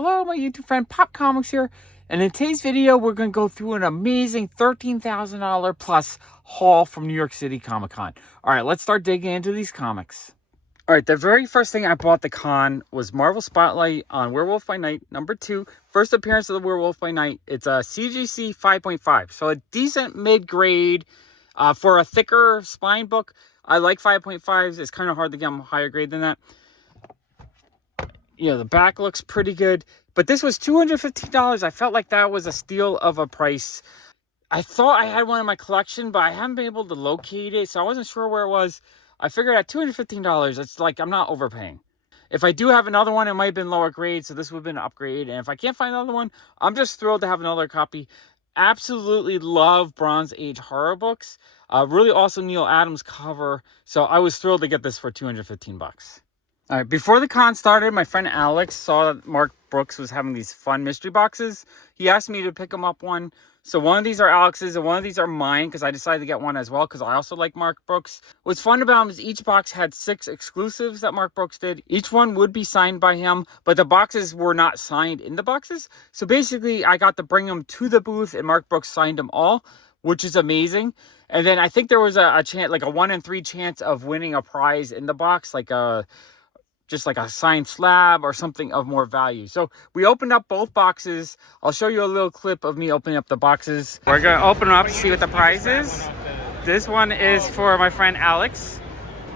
Hello, my YouTube friend Pop Comics here. And in today's video, we're going to go through an amazing $13,000 plus haul from New York City Comic Con. All right, let's start digging into these comics. All right, the very first thing I bought at the con was Marvel Spotlight on Werewolf by Night #2. First appearance of the Werewolf by Night. It's a CGC 5.5, so a decent mid-grade for a thicker spine book. I like 5.5s. It's kind of hard to get them higher grade than that. You know, the back looks pretty good, but this was $215. I felt like that was a steal of a price. I thought I had one in my collection, but I haven't been able to locate it, so I wasn't sure where it was. I figured at $215, it's like I'm not overpaying. If I do have another one, it might have been lower grade, so this would have been an upgrade. And if I can't find another one, I'm just thrilled to have another copy. Absolutely love Bronze Age horror books. Really awesome Neil Adams cover, so I was thrilled to get this for $215. All right, before the con started, my friend Alex saw that Mark Brooks was having these fun mystery boxes. He asked me to pick him up one. So one of these are Alex's and one of these are mine because I decided to get one as well because I also like Mark Brooks. What's fun about him is each box had 6 exclusives that Mark Brooks did. Each one would be signed by him, but the boxes were not signed in the boxes. So basically, I got to bring them to the booth and Mark Brooks signed them all, which is amazing. And then I think there was a chance, like a 1 in 3 chance of winning a prize in the box, like just like a signed slab or something of more value. So we opened up both boxes. I'll show you a little clip of me opening up the boxes. We're gonna open them up to see what the prize is. This one is for my friend Alex.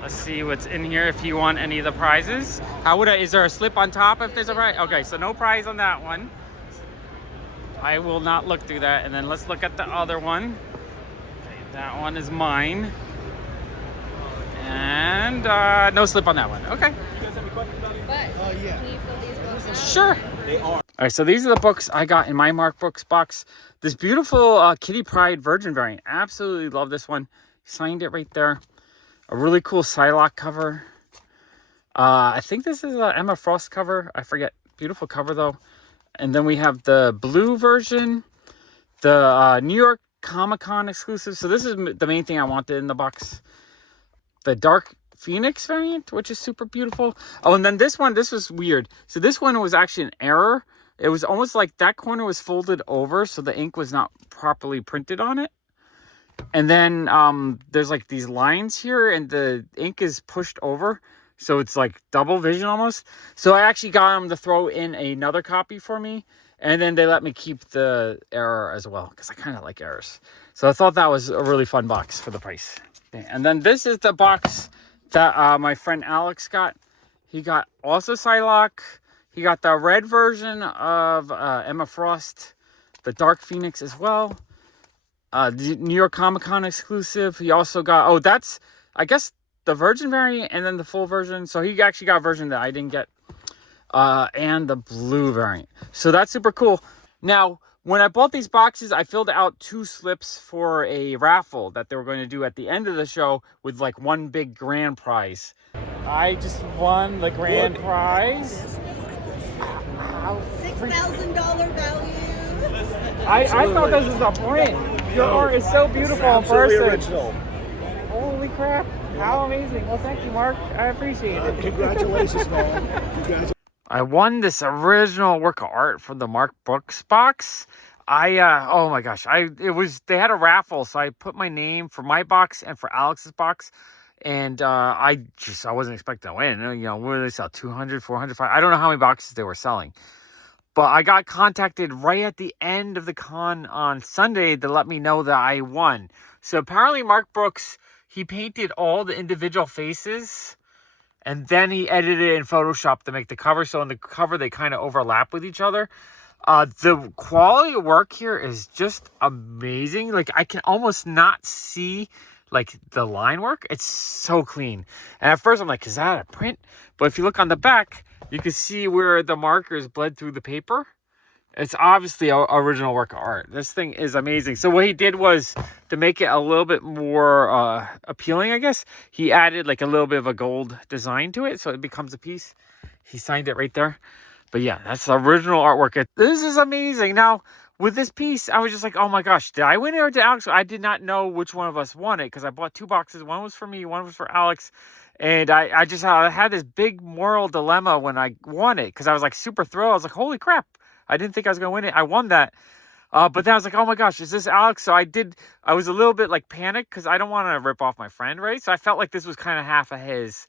Let's see what's in here if you want any of the prizes. Is there a slip on top if there's a prize? Okay, so no prize on that one. I will not look through that. And then let's look at the other one. Okay, that one is mine. And no slip on that one. Okay. Yeah. Can you fill these books out? Sure. They are. All right, so these are the books I got in my Mark Brooks box. This beautiful Kitty Pryde Virgin variant. Absolutely love this one. Signed it right there. A really cool Psylocke cover. I think this is an Emma Frost cover. I forget. Beautiful cover, though. And then we have the blue version. The New York Comic Con exclusive. So this is the main thing I wanted in the box. The Dark Phoenix variant, which is super beautiful. Oh, and then this one, this was weird. So this one was actually an error. It was almost like that corner was folded over, so the ink was not properly printed on it. And then there's like these lines here, and the ink is pushed over, so it's like double vision almost. So I actually got them to throw in another copy for me, and then they let me keep the error as well, because I kind of like errors. So I thought that was a really fun box for the price. And then this is the box that my friend Alex got. He got also Psylocke. He got the red version of Emma Frost, the Dark Phoenix as well. The New York Comic Con exclusive. He also got, that's, I guess, the Virgin variant and then the full version. So he actually got a version that I didn't get. And the blue variant. So that's super cool. Now, when I bought these boxes, I filled out 2 slips for a raffle that they were going to do at the end of the show with like one big grand prize. I just won the grand prize. $6,000 value. I thought this was a print. Your art is so beautiful in person. Original. Holy crap. How amazing. Well, thank you, Mark. I appreciate it. Congratulations, man. Congratulations. I won this original work of art from the Mark Brooks box. Oh my gosh, they had a raffle, so I put my name for my box and for Alex's box, and I wasn't expecting to win. You know, what did they sell? 200, 400, 500? I don't know how many boxes they were selling, but I got contacted right at the end of the con on Sunday to let me know that I won. So apparently Mark Brooks, he painted all the individual faces, and then he edited it in Photoshop to make the cover. So in the cover, they kind of overlap with each other. The quality of work here is just amazing. Like, I can almost not see, like, the line work. It's so clean. And at first, I'm like, is that a print? But if you look on the back, you can see where the markers bled through the paper. It's obviously an original work of art. This thing is amazing. So what he did was, to make it a little bit more appealing, I guess, he added like a little bit of a gold design to it, so it becomes a piece. He signed it right there. But yeah, that's the original artwork. This is amazing. Now, with this piece, I was just like, oh my gosh, did I win it or did Alex? I did not know which one of us won it because I bought 2 boxes. One was for me, one was for Alex. And I just had this big moral dilemma when I won it, because I was like super thrilled. I was like, holy crap, I didn't think I was going to win it. I won that. But then I was like, oh my gosh, is this Alex? So I was a little bit like panicked, because I don't want to rip off my friend, right? So I felt like this was kind of half of his.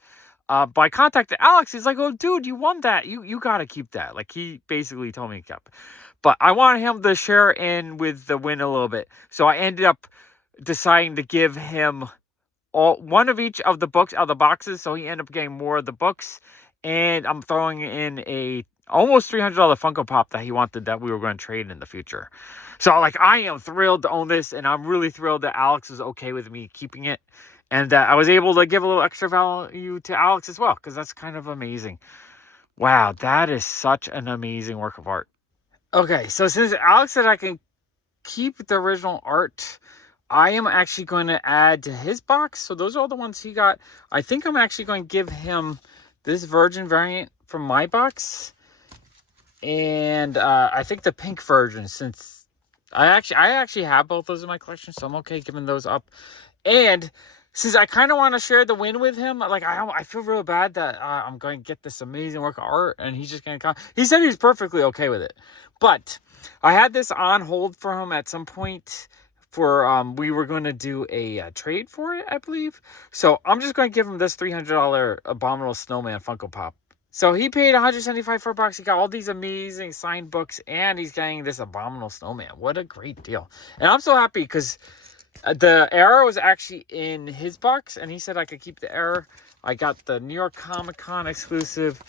But I contacted Alex. He's like, oh, dude, you won that. You got to keep that. Like, he basically told me to keep it. But I wanted him to share in with the win a little bit. So I ended up deciding to give him one of each of the books out of the boxes. So he ended up getting more of the books. And I'm throwing in a almost $300 Funko Pop that he wanted that we were going to trade in the future. So, like, I am thrilled to own this. And I'm really thrilled that Alex was okay with me keeping it. And that I was able to give a little extra value to Alex as well, because that's kind of amazing. Wow, that is such an amazing work of art. Okay, so since Alex said I can keep the original art, I am actually going to add to his box. So those are all the ones he got. I think I'm actually going to give him this Virgin variant from my box. And I think the pink version, since I actually have both those in my collection, so I'm okay giving those up. And since I kind of want to share the win with him, like, I feel real bad that I'm going to get this amazing work of art, and he's just going to come. He said he's perfectly okay with it. But I had this on hold for him at some point for, we were going to do a trade for it, I believe. So I'm just going to give him this $300 Abominable Snowman Funko Pop. So he paid $175 for a box. He got all these amazing signed books, and he's getting this Abominable Snowman. What a great deal. And I'm so happy, because the error was actually in his box, and he said I could keep the error. I got the New York Comic Con exclusive,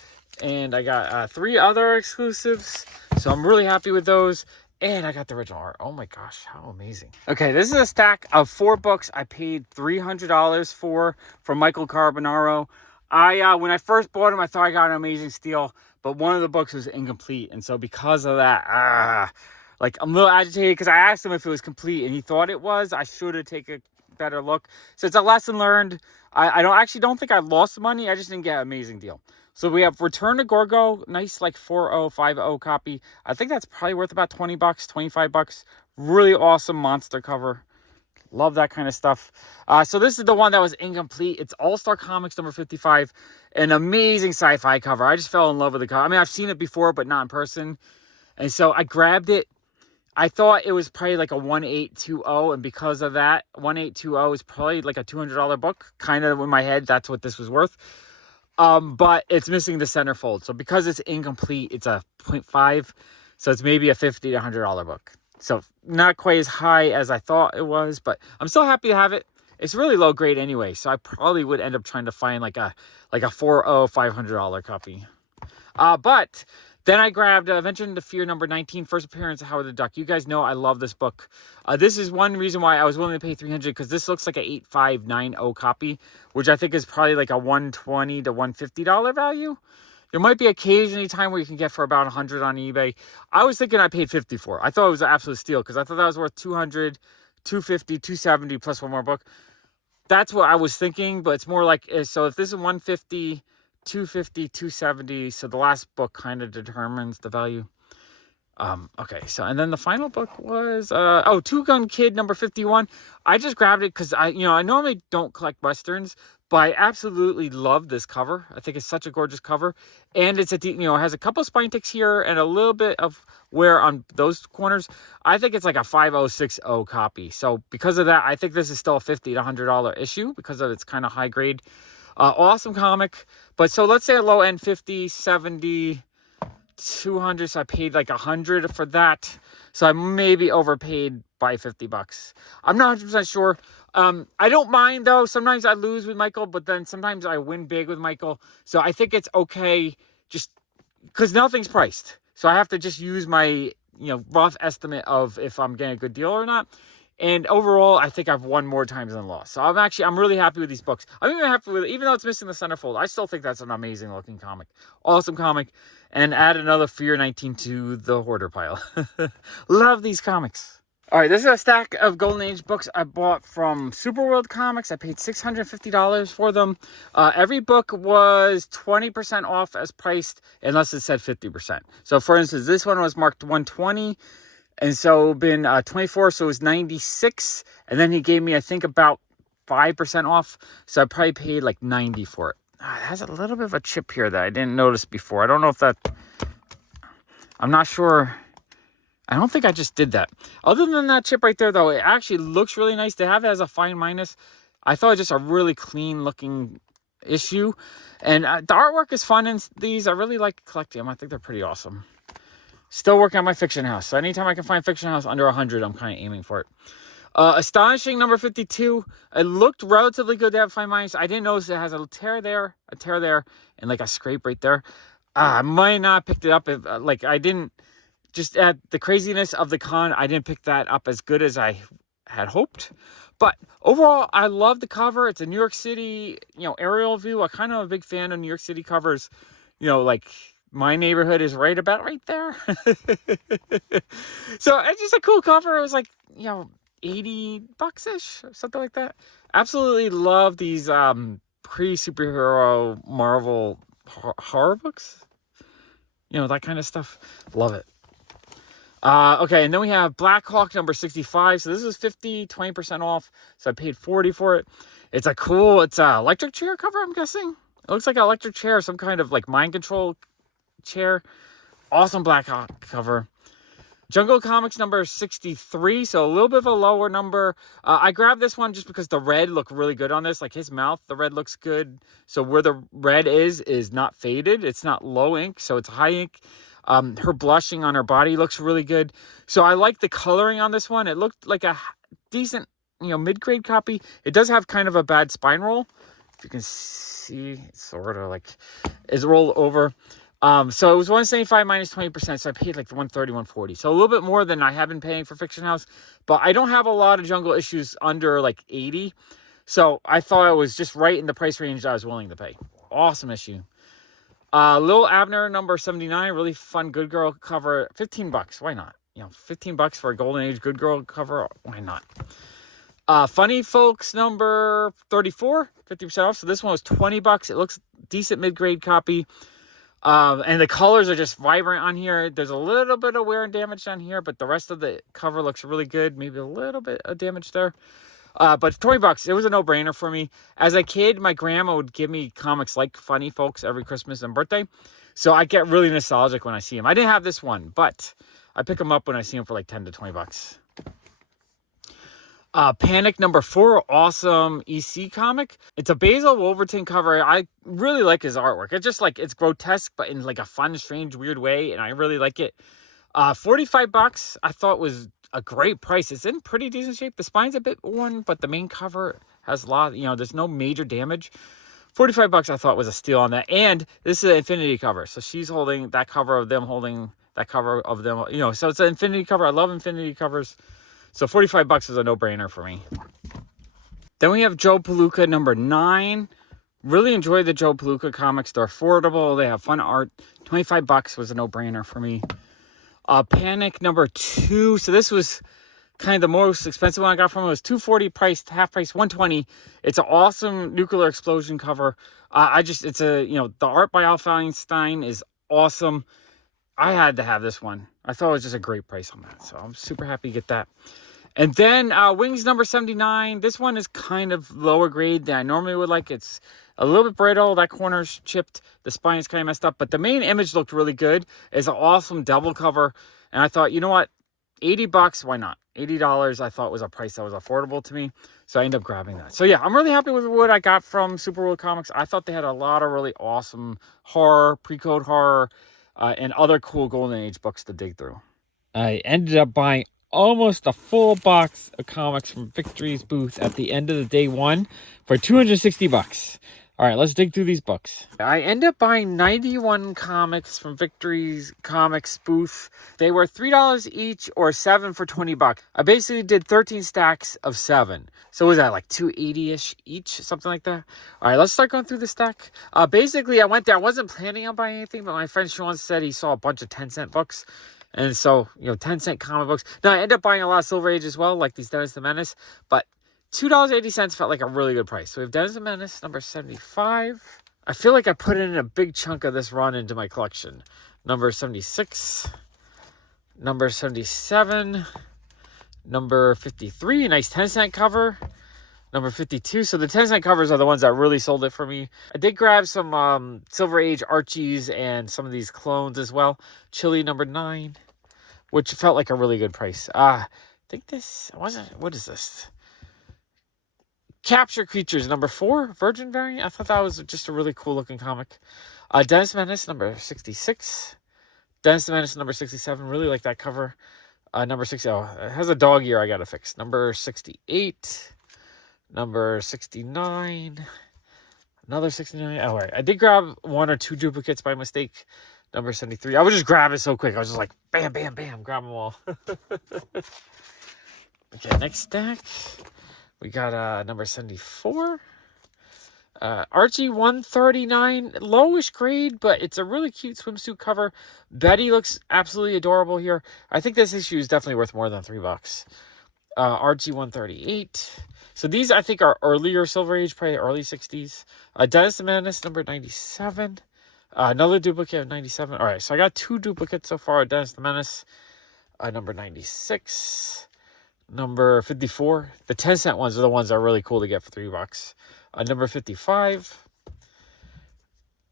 and I got 3 other exclusives. So I'm really happy with those. And I got the original art. Oh my gosh, how amazing. Okay, this is a stack of 4 books I paid $300 for from Michael Carbonaro. When I first bought them, I thought I got an amazing steal, but one of the books was incomplete. And so because of that, like, I'm a little agitated, because I asked him if it was complete, and he thought it was. I should have taken a better look. So it's a lesson learned. I don't think I lost money. I just didn't get an amazing deal. So we have Return to Gorgo, nice like 4050 copy. I think that's probably worth about $20, $25. Really awesome monster cover. Love that kind of stuff. So this is the one that was incomplete. It's All-Star Comics number 55. An amazing sci-fi cover. I just fell in love with the cover. I mean, I've seen it before, but not in person. And so I grabbed it. I thought it was probably like a 1820, and because of that, 1820 is probably like a $200 book. Kind of in my head, that's what this was worth. But it's missing the centerfold. So because it's incomplete, it's a 0.5. So it's maybe a $50 to $100 book. So not quite as high as I thought it was, but I'm still happy to have it. It's really low grade anyway, so I probably would end up trying to find like a $500 copy. But then I grabbed Adventure into Fear number 19, first appearance of Howard the Duck. You guys know I love this book. This is one reason why I was willing to pay $300, because this looks like an 8590 copy, which I think is probably like a $120 to $150 value. There might be occasionally time where you can get for about $100 on eBay. I was thinking I paid $50 for it. I thought it was an absolute steal, because I thought that was worth $200, $250, $270 plus one more book. That's what I was thinking, but it's more like, so if this is $150, $250, $270, so the last book kind of determines the value. Okay, so, and then the final book was, Two Gun Kid number 51. I just grabbed it because I normally don't collect Westerns, but I absolutely love this cover. I think it's such a gorgeous cover. And it's it has a couple spine ticks here and a little bit of wear on those corners. I think it's like a 5060 copy. So because of that, I think this is still a $50 to $100 issue because of its kind of high grade. Awesome comic. But so let's say a low end 50, 70, 200. So I paid like $100 for that. So I maybe overpaid by $50. I'm not 100% sure. I don't mind though. Sometimes I lose with Michael, but then sometimes I win big with Michael. So I think it's okay, just because nothing's priced. So I have to just use my rough estimate of if I'm getting a good deal or not. And overall, I think I've won more times than lost. So I'm really happy with these books. I'm even happy with it, even though it's missing the centerfold. I still think that's an amazing looking comic. Awesome comic. And add another Fear 19 to the hoarder pile. Love these comics. All right, this is a stack of Golden Age books I bought from Superworld Comics. I paid $650 for them. Every book was 20% off as priced, unless it said 50%. So, for instance, this one was marked 120, and so been 24, so it was 96. And then he gave me, I think, about 5% off. So I probably paid like $90 for it. It has a little bit of a chip here that I didn't notice before. I don't know if that... I'm not sure. I don't think I just did that. Other than that chip right there, though, it actually looks really nice. To have it as a fine minus, I thought it was just a really clean looking issue. And the artwork is fun in these. I really like collecting them. I think they're pretty awesome. Still working on my Fiction House. So anytime I can find Fiction House under 100, I'm kind of aiming for it. Astonishing number 52. It looked relatively good to have fine minus. I didn't notice it has a tear there, and like a scrape right there. I might not have picked it up if I didn't. Just at the craziness of the con, I didn't pick that up as good as I had hoped. But overall, I love the cover. It's a New York City, aerial view. I'm kind of a big fan of New York City covers. Like my neighborhood is right there. So it's just a cool cover. It was like, $80-ish or something like that. Absolutely love these pre-superhero Marvel horror books. That kind of stuff. Love it. Okay, and then we have Black Hawk number 65. So this is 20% off. So I paid $40 for it. It's a electric chair cover, I'm guessing. It looks like an electric chair, some kind of like mind control chair. Awesome Black Hawk cover. Jungle Comics number 63, so a little bit of a lower number. I grabbed this one just because the red looked really good on this. Like his mouth, the red looks good. So where the red is not faded. It's not low ink, so it's high ink. Her blushing on her body looks really good. So I like the coloring on this one. It looked like a decent, mid-grade copy. It does have kind of a bad spine roll. If you can see, it's sort of like is rolled over. So it was 175 minus 20%, so I paid like 130, 140. So a little bit more than I have been paying for Fiction House, but I don't have a lot of Jungle issues under like 80. So I thought it was just right in the price range I was willing to pay. Awesome issue. Lil Abner number 79, really fun Good Girl cover. $15, why not? $15 for a Golden Age Good Girl cover, why not? Funny Folks number 34, 50% off. So this one was $20. It looks decent mid-grade copy. And the colors are just vibrant on here. There's a little bit of wear and damage on here, but the rest of the cover looks really good. Maybe a little bit of damage there. But $20, it was a no-brainer for me. As a kid, my grandma would give me comics like Funny Folks every Christmas and birthday. So I get really nostalgic when I see them. I didn't have this one, but I pick them up when I see them for like 10 to $20. Panic number 4, awesome EC comic. It's a Basil Wolverton cover. I really like his artwork. It's just like, it's grotesque, but in like a fun, strange, weird way. And I really like it. $45, I thought was a great price. It's in pretty decent shape. The spine's a bit worn, but the main cover has a lot, there's no major damage. $45 I thought was a steal on that. And this is an Infinity cover. So she's holding that cover of them holding that cover of them, so it's an Infinity cover. I love Infinity covers. So $45 is a no-brainer for me. Then we have Joe Palooka number 9. Really enjoy the Joe Palooka comics. They're affordable. They have fun art. $25 was a no-brainer for me. Panic number 2. So this was kind of the most expensive one I got from it. It was $240 priced, half price, $120. It's an awesome nuclear explosion cover. The art by Alf Einstein is awesome. I had to have this one. I thought it was just a great price on that. So I'm super happy to get that. And then Wings number 79. This one is kind of lower grade than I normally would like. It's a little bit brittle. That corner's chipped. The spine is kind of messed up. But the main image looked really good. It's an awesome devil cover. And I thought, you know what? $80, why not? $80 I thought was a price that was affordable to me. So I ended up grabbing that. So yeah, I'm really happy with what I got from Super World Comics. I thought they had a lot of really awesome horror, pre-code horror, and other cool Golden Age books to dig through. I ended up buying almost a full box of comics from Victory's booth at the end of the day one for $260. All right, let's dig through these books. I ended up buying 91 comics from Victory's Comics booth. They were $3 each or 7 for $20. I basically did 13 stacks of 7. So was that like $280-ish each, something like that? All right, let's start going through the stack. Basically, I went there. I wasn't planning on buying anything, but my friend Sean said he saw a bunch of 10-cent books. And so, 10-cent comic books. Now, I ended up buying a lot of Silver Age as well, like these Dennis the Menace. But $2.80 felt like a really good price. So we have Dennis the Menace, number 75. I feel like I put in a big chunk of this run into my collection. Number 76. Number 77. Number 53, a nice 10-cent cover. number 52. So the 10-cent covers are the ones that really sold it for me. I did grab some Silver Age Archies and some of these clones as well. Chili number 9, which felt like a really good price. I think this wasn't, what is this? Capture Creatures number 4, Virgin variant. I thought that was just a really cool looking comic. Dennis Menace number 66. Dennis the Menace number 67. Really like that cover. Number 60. Oh, it has a dog ear I gotta fix. Number 68. Number 69. Another 69. Oh, wait. I did grab 1 or 2 duplicates by mistake. Number 73. I would just grab it so quick. I was just like, bam, bam, bam. Grab them all. Okay, next stack. We got number 74. Archie 139, lowish grade, but it's a really cute swimsuit cover. Betty looks absolutely adorable here. I think this issue is definitely worth more than $3. Archie 138. So these I think are earlier Silver Age, probably early 60s. Dennis the Menace number 97. Another duplicate of 97. All right, so I got 2 duplicates so far. Dennis the Menace, number 96. Number 54. The 10-cent ones are the ones that are really cool to get for $3. Number 55.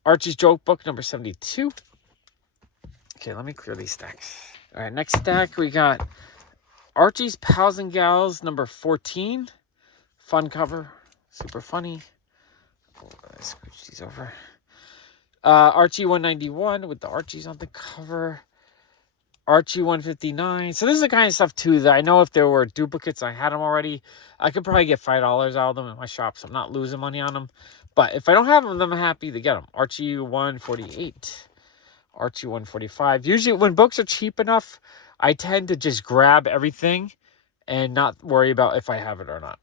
Archie's Joke Book, number 72. Okay, let me clear these stacks. All right, next stack, we got Archie's Pals and Gals, number 14. Fun cover. Super funny. Let's scooch these over. Archie 191 with the Archies on the cover. Archie 159. So this is the kind of stuff, too, that I know if there were duplicates, I had them already. I could probably get $5 out of them in my shop, so I'm not losing money on them. But if I don't have them, then I'm happy to get them. Archie 148. Archie 145. Usually when books are cheap enough, I tend to just grab everything and not worry about if I have it or not.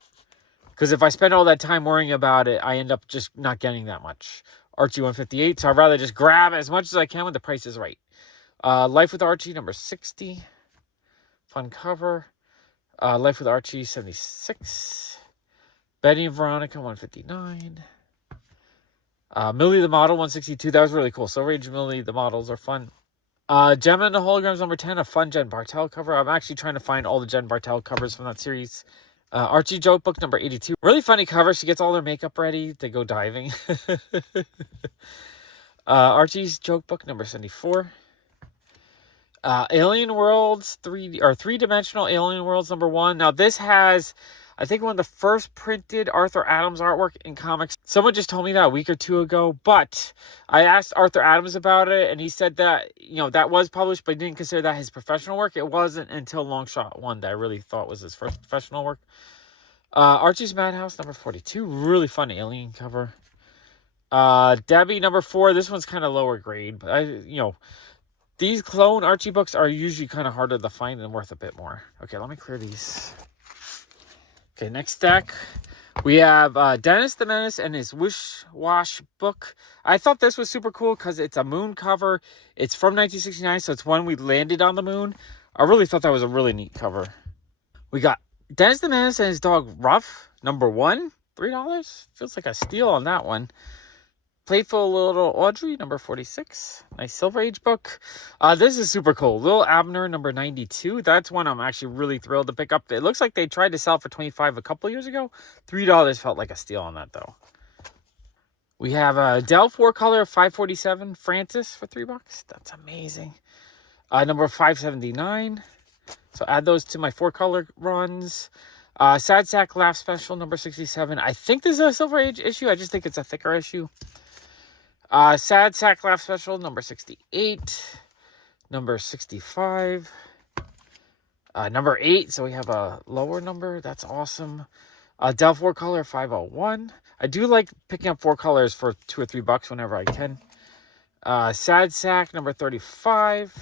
Because if I spend all that time worrying about it, I end up just not getting that much. Archie 158. So I'd rather just grab as much as I can when the price is right. Life with Archie, number 60. Fun cover. Life with Archie, 76. Betty and Veronica, 159. Millie the Model, 162. That was really cool. So Rage Millie, the models are fun. Gemma and the Holograms, number 10. A fun Jen Bartel cover. I'm actually trying to find all the Jen Bartel covers from that series. Archie Joke Book, number 82. Really funny cover. She gets all her makeup ready to go diving. Archie's Joke Book, number 74. Alien Worlds, three-dimensional Alien Worlds, number 1. Now, this has, I think, one of the first printed Arthur Adams artwork in comics. Someone just told me that a week or 2 ago, but I asked Arthur Adams about it, and he said that, that was published, but he didn't consider that his professional work. It wasn't until Longshot 1 that I really thought was his first professional work. Archie's Madhouse, number 42. Really fun alien cover. Debbie, number 4. This one's kind of lower grade, but these clone Archie books are usually kind of harder to find and worth a bit more. Okay, let me clear these. Okay, next stack. We have Dennis the Menace and his Wish Wash book. I thought this was super cool because it's a moon cover. It's from 1969, so it's when we landed on the moon. I really thought that was a really neat cover. We got Dennis the Menace and his dog Ruff, number 1. $3. Feels like a steal on that one. Playful Little Audrey, number 46. Nice Silver Age book. This is super cool. Little Abner, number 92. That's one I'm actually really thrilled to pick up. It looks like they tried to sell it for $25 a couple years ago. $3 felt like a steal on that, though. We have a Dell 4-color 547 Francis for $3. That's amazing. Number 579. So add those to my 4-color runs. Sad Sack Laugh Special, number 67. I think this is a Silver Age issue. I just think it's a thicker issue. Sad Sack Laugh Special, number 68. Number 65. Number 8, so we have a lower number. That's awesome. Dell 4-color 501. I do like picking up 4 colors for $2 or $3 whenever I can. Sad Sack, number 35.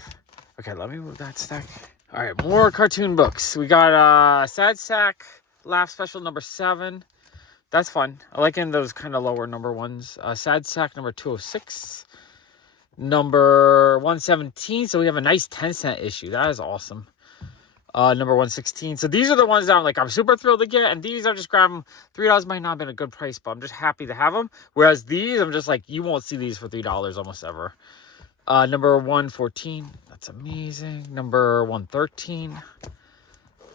Okay, let me move that stack. All right, more cartoon books. We got Sad Sack Laugh Special, number 7. That's fun. I like in those kind of lower number ones. Sad Sack, number 206. Number 117. So we have a nice 10-cent issue. That is awesome. Number 116. So these are the ones that I'm super thrilled to get. And these are just grabbing. $3 might not have been a good price, but I'm just happy to have them. Whereas these, I'm just like, you won't see these for $3 almost ever. Number 114. That's amazing. Number 113.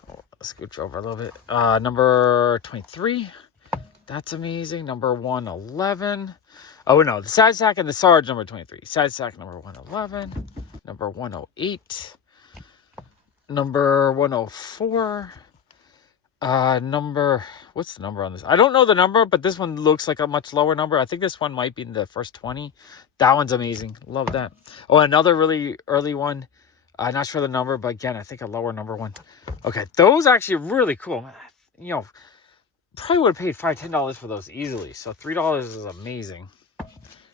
Let's scooch over a little bit. Number 23. That's amazing. Number 111. Oh, no. The Sad Sack and the Sarge, number 23. Sad Sack, number 111. Number 108. Number 104. What's the number on this? I don't know the number, but this one looks like a much lower number. I think this one might be in the first 20. That one's amazing. Love that. Oh, another really early one. I'm not sure the number, but again, I think a lower number one. Okay, those actually really cool. You know, probably would have paid $5, $10 for those easily. So $3 is amazing.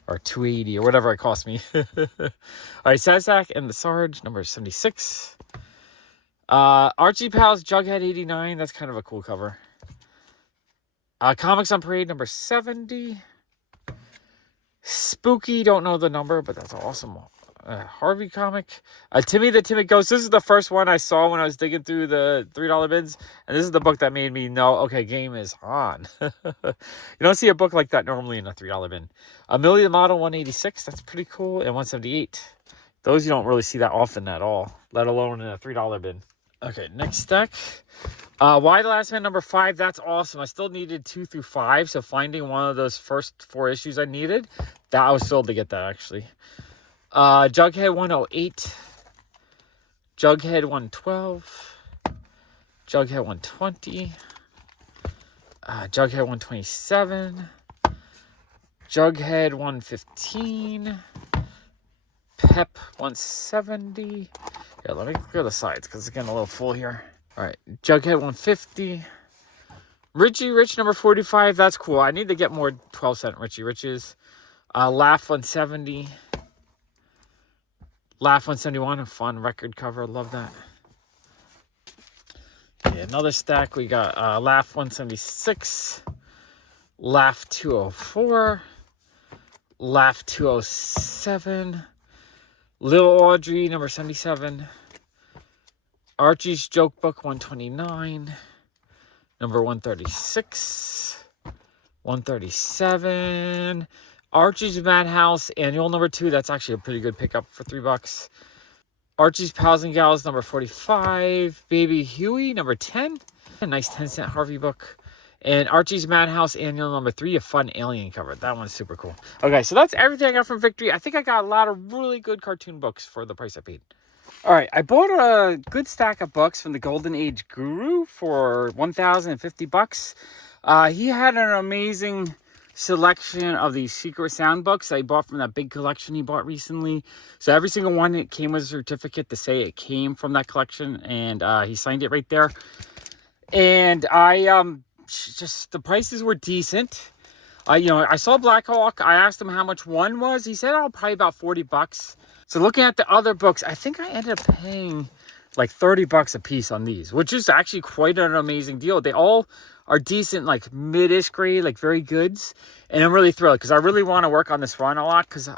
Or $2.80 or whatever it cost me. All right, Sazak and the Sarge, number 76. Archie Pals, Jughead 89. That's kind of a cool cover. Comics on Parade, number 70. Spooky, don't know the number, but that's awesome. Harvey comic. Timmy the Timid Ghost. This is the first one I saw when I was digging through the $3 bins. And this is the book that made me know, okay, game is on. You don't see a book like that normally in a $3 bin. Amelia the Model, 186. That's pretty cool. And 178. Those you don't really see that often at all, let alone in a $3 bin. Okay, next stack. Why the Last Man, number 5. That's awesome. I still needed 2 through 5. So finding one of those first 4 issues I needed, that I was thrilled to get that actually. Jughead 108, Jughead 112, Jughead 120, Jughead 127, Jughead 115, Pep 170. Yeah, let me clear the sides because it's getting a little full here. All right, Jughead 150, Richie Rich number 45. That's cool. I need to get more 12-cent Richie Riches. Laugh 170. Laugh 171, a fun record cover. Love that. Okay, another stack. We got Laugh 176, Laugh 204, Laugh 207, Lil Audrey, number 77, Archie's Joke Book, 129, number 136, 137, Archie's Madhouse, annual number 2. That's actually a pretty good pickup for $3. Archie's Pals and Gals, number 45. Baby Huey, number 10. A nice 10-cent Harvey book. And Archie's Madhouse, annual number 3. A fun alien cover. That one's super cool. Okay, so that's everything I got from Victory. I think I got a lot of really good cartoon books for the price I paid. All right, I bought a good stack of books from the Golden Age Guru for $1,050. He had an amazing selection of these secret sound books I bought from that big collection he bought recently. So every single one, it came with a certificate to say it came from that collection, and he signed it right there. And I just, the prices were decent. I saw Black Hawk. I asked him how much one was. He said, oh, probably about $40. So looking at the other books, I think I ended up paying like $30 a piece on these, which is actually quite an amazing deal. They all are decent, like mid-ish grade, like very goods. And I'm really thrilled because I really want to work on this run a lot because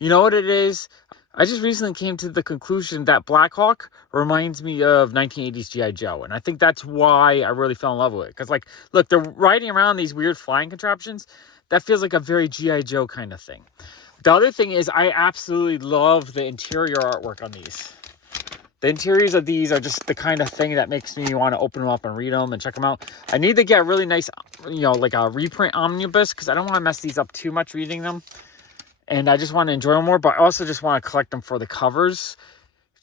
you know what it is? I just recently came to the conclusion that Black Hawk reminds me of 1980s G.I. Joe. And I think that's why I really fell in love with it. Because, like, look, they're riding around these weird flying contraptions. That feels like a very G.I. Joe kind of thing. The other thing is I absolutely love the interior artwork on these. The interiors of these are just the kind of thing that makes me want to open them up and read them and check them out. I need to get a really nice, like a reprint omnibus because I don't want to mess these up too much reading them. And I just want to enjoy them more, but I also just want to collect them for the covers.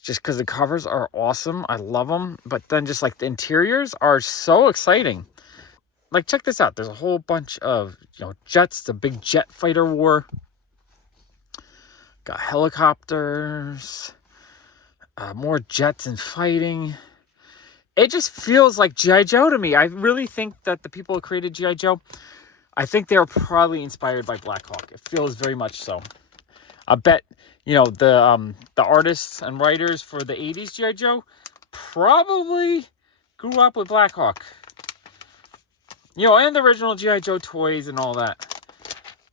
Just because the covers are awesome. I love them. But then just like the interiors are so exciting. Like, check this out. There's a whole bunch of, jets. The big jet fighter war. Got helicopters. More jets and fighting. It just feels like G.I. Joe to me. I really think that the people who created G.I. Joe, I think they were probably inspired by Black Hawk. It feels very much so. I bet, the artists and writers for the 80s G.I. Joe probably grew up with Black Hawk. And the original G.I. Joe toys and all that.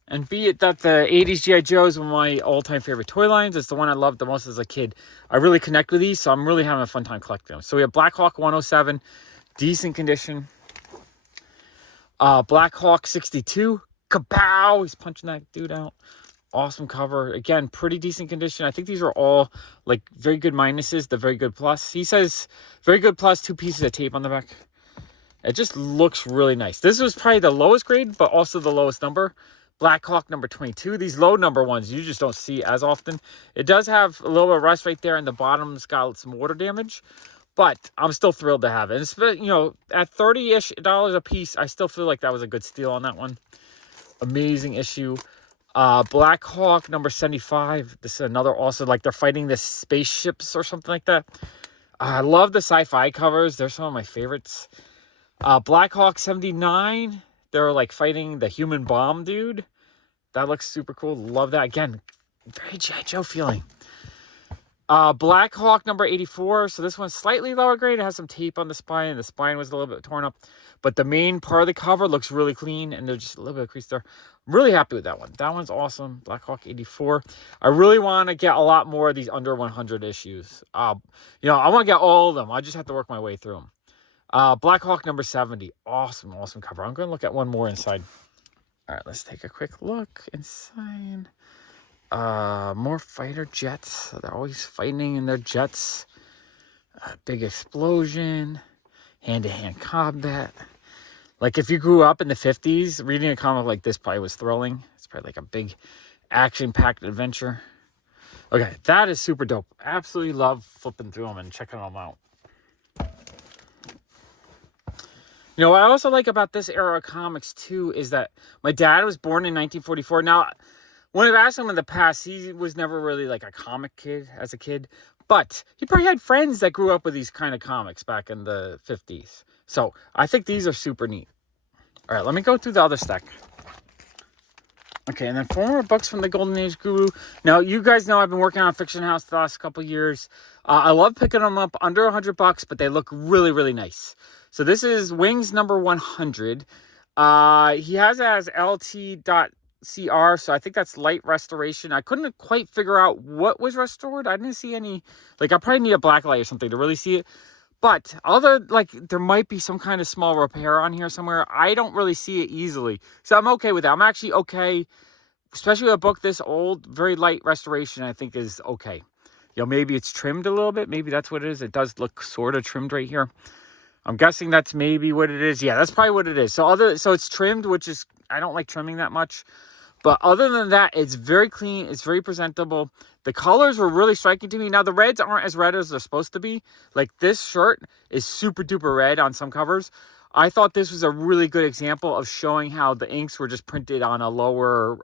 And be it that the 80s G.I. Joe is one of my all-time favorite toy lines. It's the one I loved the most as a kid. I really connect with these, so I'm really having a fun time collecting them. So we have Black Hawk 107, decent condition. Black Hawk 62, kapow! He's punching that dude out. Awesome cover. Again, pretty decent condition. I think these are all, like, very good minuses, the very good plus. He says very good plus, 2 pieces of tape on the back. It just looks really nice. This was probably the lowest grade, but also the lowest number. Black Hawk number 22. These low number ones you just don't see as often. It does have a little bit of rust right there, and the bottom's got some water damage. But I'm still thrilled to have it. And it's, you know, at $30-ish a piece, I still feel like that was a good steal on that one. Amazing issue. Black Hawk number 75. This is another also, like they're fighting the spaceships or something like that. I love the sci-fi covers. They're some of my favorites. Black Hawk 79. They're like fighting the human bomb dude. That looks super cool. Love that. Again, very G.I. Joe feeling. Black Hawk number 84. So this one's slightly lower grade. It has some tape on the spine. The spine was a little bit torn up. But the main part of the cover looks really clean. And there's just a little bit of crease there. I'm really happy with that one. That one's awesome. Black Hawk 84. I really want to get a lot more of these under 100 issues. You know, I want to get all of them. I just have to work my way through them. Black Hawk number 70. Awesome, awesome cover. I'm going to look at one more inside. All right, let's take a quick look inside. More fighter jets. They're always fighting in their jets. Big explosion. Hand-to-hand combat. Like, if you grew up in the 50s, reading a comic like this probably was thrilling. It's probably like a big action-packed adventure. Okay, that is super dope. Absolutely love flipping through them and checking them out. You know, what I also like about this era of comics, too, is that my dad was born in 1944. Now, when I've asked him in the past, he was never really like a comic kid as a kid. But he probably had friends that grew up with these kind of comics back in the 50s. So, I think these are super neat. All right, let me go through the other stack. Okay, and then 4 more books from the Golden Age Guru. Now, you guys know I've been working on Fiction House the last couple years. I love picking them up under $100, but they look really, really nice. So this is Wings number 100. He has it as LT.CR, so I think that's light restoration. I couldn't quite figure out what was restored. I didn't see any, like I probably need a black light or something to really see it. But other, like, there might be some kind of small repair on here somewhere. I don't really see it easily. So I'm okay with that. I'm actually okay, especially with a book this old. Very light restoration, I think, is okay. You know, maybe it's trimmed a little bit. Maybe that's what it is. It does look sort of trimmed right here. I'm guessing that's maybe what it is. Yeah, that's probably what it is. So it's trimmed, which is, I don't like trimming that much. But other than that, it's very clean. It's very presentable. The colors were really striking to me. Now, the reds aren't as red as they're supposed to be. Like, this shirt is super duper red on some covers. I thought this was a really good example of showing how the inks were just printed on a lower,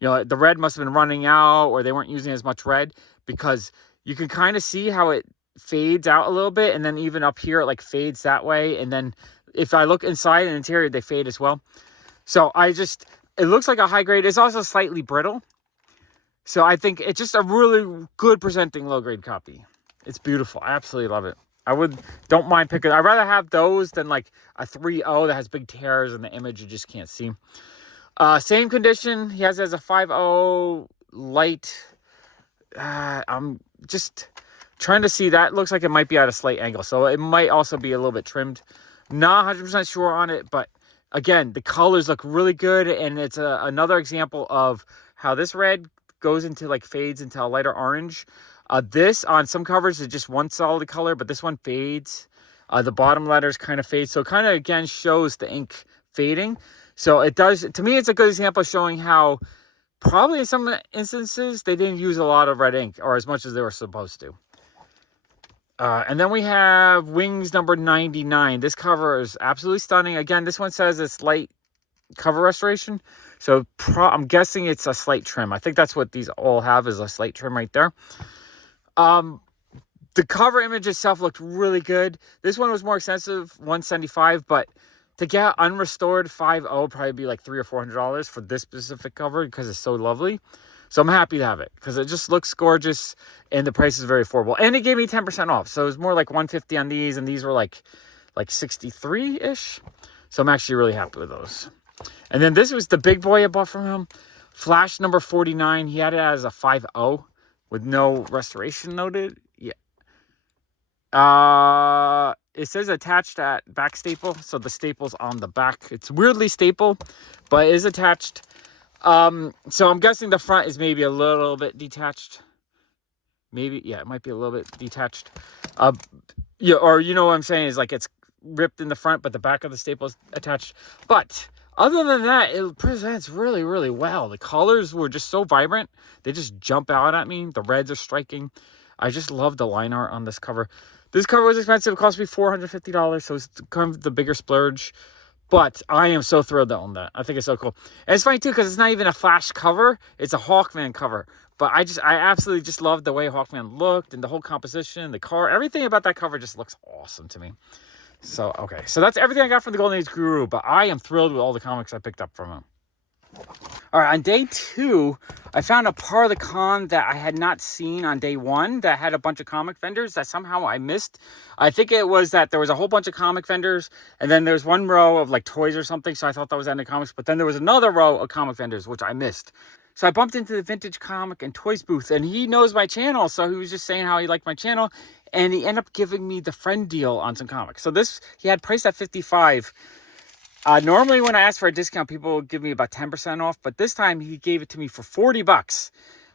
you know, the red must have been running out, or they weren't using as much red, because you can kind of see how it fades out a little bit. And then even up here, it like fades that way. And then if I look inside and interior, they fade as well. So it looks like a high grade. It's also slightly brittle. So I think it's just a really good presenting low grade copy. It's beautiful. I absolutely love it. Don't mind picking. I'd rather have those than like a 3.0 that has big tears and the image you just can't see. Same condition. He has it as a 5.0 light. I'm just trying to see. That looks like it might be at a slight angle. So it might also be a little bit trimmed. Not 100% sure on it, but again, the colors look really good. And it's another example of how this red goes into like fades into a lighter orange. This on some covers is just one solid color, but this one fades. The bottom letters kind of fade. So it kind of again shows the ink fading. So it does, to me, it's a good example of showing how probably in some instances they didn't use a lot of red ink or as much as they were supposed to. And then we have Wings number 99. This cover is absolutely stunning. Again, this one says it's light cover restoration. So I'm guessing it's a slight trim. I think that's what these all have, is a slight trim right there. The cover image itself looked really good. This one was more expensive, $175, but to get unrestored 5.0 probably be like $300 or $400 for this specific cover because it's so lovely. So I'm happy to have it because it just looks gorgeous and the price is very affordable. And it gave me 10% off. So it was more like $150 on these, and these were like 63-ish. So I'm actually really happy with those. And then this was the big boy I bought from him. Flash number 49. He had it as a 5.0 with no restoration noted. Yeah. It says attached at back staple. So the staple's on the back. It's weirdly staple, but it is attached. So I'm guessing the front is maybe a little bit detached. Maybe, yeah, it might be a little bit detached. Yeah, or you know what I'm saying is like it's ripped in the front, but the back of the staple is attached. But other than that, it presents really, really well. The colors were just so vibrant. They just jump out at me. The reds are striking. I just love the line art on this cover. This cover was expensive. It cost me $450, so it's kind of the bigger splurge. But I am so thrilled to own that. I think it's so cool. And it's funny, too, because it's not even a Flash cover. It's a Hawkman cover. But I absolutely just loved the way Hawkman looked and the whole composition, the car. Everything about that cover just looks awesome to me. So, okay. So that's everything I got from the Golden Age Guru. But I am thrilled with all the comics I picked up from him. All right, on day 2, I found a part of the con that I had not seen on day 1 that had a bunch of comic vendors that somehow I missed. I think it was that there was a whole bunch of comic vendors, and then there's one row of like toys or something, so I thought that was ending comics, but then there was another row of comic vendors, which I missed. So I bumped into the vintage comic and toys booth, and he knows my channel, so he was just saying how he liked my channel, and he ended up giving me the friend deal on some comics. So this, he had priced at $55. Normally when I ask for a discount, people will give me about 10% off, but this time he gave it to me for $40,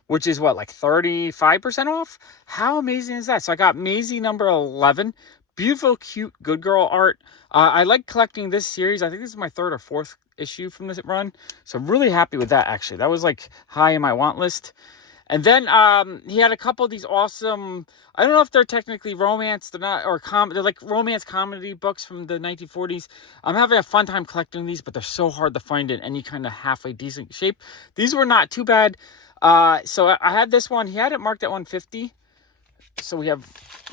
which is what, like 35% off? How amazing is that? So I got Maisie number 11. Beautiful, cute, good girl art. I like collecting this series. I think this is my 3rd or 4th issue from this run. So I'm really happy with that, actually. That was like high in my want list. And then he had a couple of these awesome, I don't know if they're technically romance, they're not, or they're like romance comedy books from the 1940s. I'm having a fun time collecting these, but they're so hard to find in any kind of halfway decent shape. These were not too bad. So I had this one. He had it marked at $150. So we have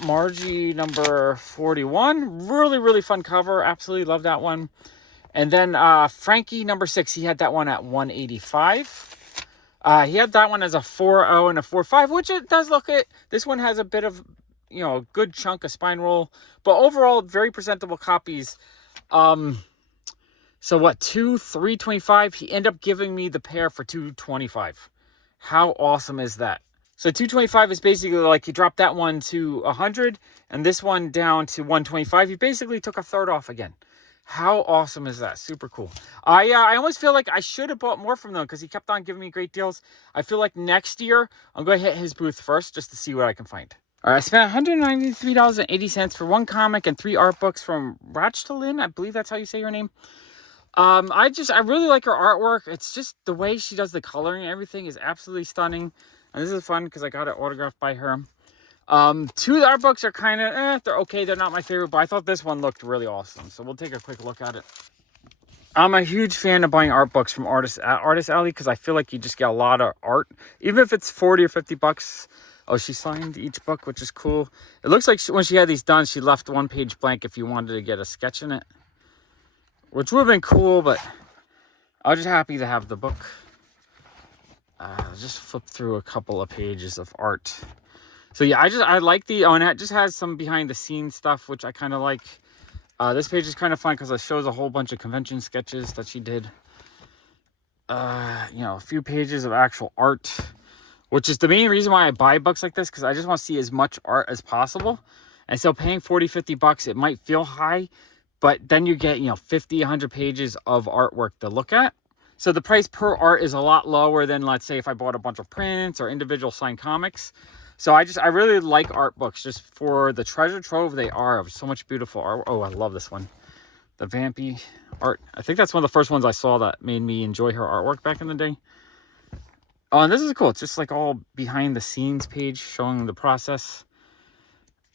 Margie number 41. Really, really fun cover. Absolutely love that one. And then Frankie number 6. He had that one at $185. He had that one as a 4.0 and a 4.5, which it does look it. This one has a bit of, you know, a good chunk of spine roll, but overall very presentable copies. So what, $325? He ended up giving me the pair for $225. How awesome is that? So $225 is basically like he dropped that one to $100 and this one down to $125. He basically took a third off again. How awesome is that? Super cool. I almost feel like I should have bought more from them because he kept on giving me great deals. I feel like next year I'm going to hit his booth first just to see what I can find. All right, I spent $193.80 for 1 comic and 3 art books from Rachtalyn. I believe that's how you say your name. I really like her artwork. It's just the way she does the coloring and everything is absolutely stunning. And this is fun because I got it autographed by her. 2 of the art books are kind of, they're okay. They're not my favorite, but I thought this one looked really awesome. So we'll take a quick look at it. I'm a huge fan of buying art books from Artist Alley because I feel like you just get a lot of art. Even if it's $40 or $50. Oh, she signed each book, which is cool. It looks like when she had these done, she left 1 page blank if you wanted to get a sketch in it. Which would have been cool, but I was just happy to have the book. Just flip through a couple of pages of art. So yeah, I like the, and it just has some behind the scenes stuff, which I kind of like. This page is kind of fun because it shows a whole bunch of convention sketches that she did. You know, a few pages of actual art, which is the main reason why I buy books like this, because I just want to see as much art as possible. And so paying $40-50, it might feel high, but then you get, you know, 50, 100 pages of artwork to look at. So the price per art is a lot lower than, let's say, if I bought a bunch of prints or individual signed comics. So I really like art books just for the treasure trove they are of so much beautiful art. Oh, I love this one. The Vampy art. I think that's one of the first ones I saw that made me enjoy her artwork back in the day. Oh, and this is cool. It's just like all behind the scenes page showing the process.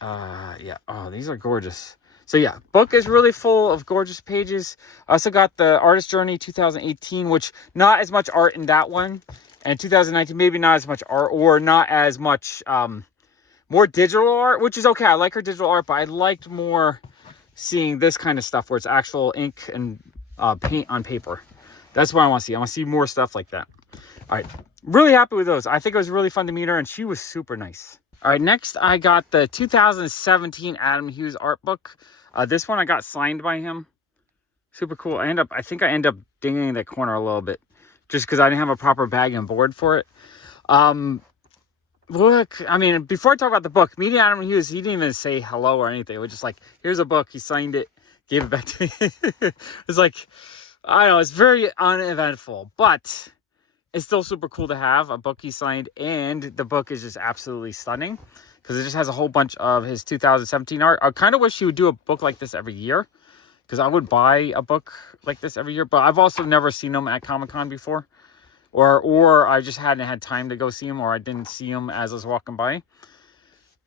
Yeah. Oh, these are gorgeous. So yeah, book is really full of gorgeous pages. I also got the Artist Journey 2018, which not as much art in that one. And 2019, maybe not as much art, or not as much, more digital art, which is okay. I like her digital art, but I liked more seeing this kind of stuff where it's actual ink and paint on paper. That's what I want to see. I want to see more stuff like that. All right, really happy with those. I think it was really fun to meet her, and she was super nice. All right, next I got the 2017 Adam Hughes art book. This one I got signed by him. Super cool. I think I end up dinging that corner a little bit, just because I didn't have a proper bag and board for it. Look, I mean, before I talk about the book, meeting Adam Hughes, he didn't even say hello or anything. It was just like, here's a book. He signed it, gave it back to me. It's like, I don't know, it's very uneventful, but it's still super cool to have a book he signed, and the book is just absolutely stunning. because it just has a whole bunch of his 2017 art. I kind of wish he would do a book like this every year, because I would buy a book like this every year. But I've also never seen him at Comic-Con before, or I just hadn't had time to go see him, or I didn't see him as I was walking by.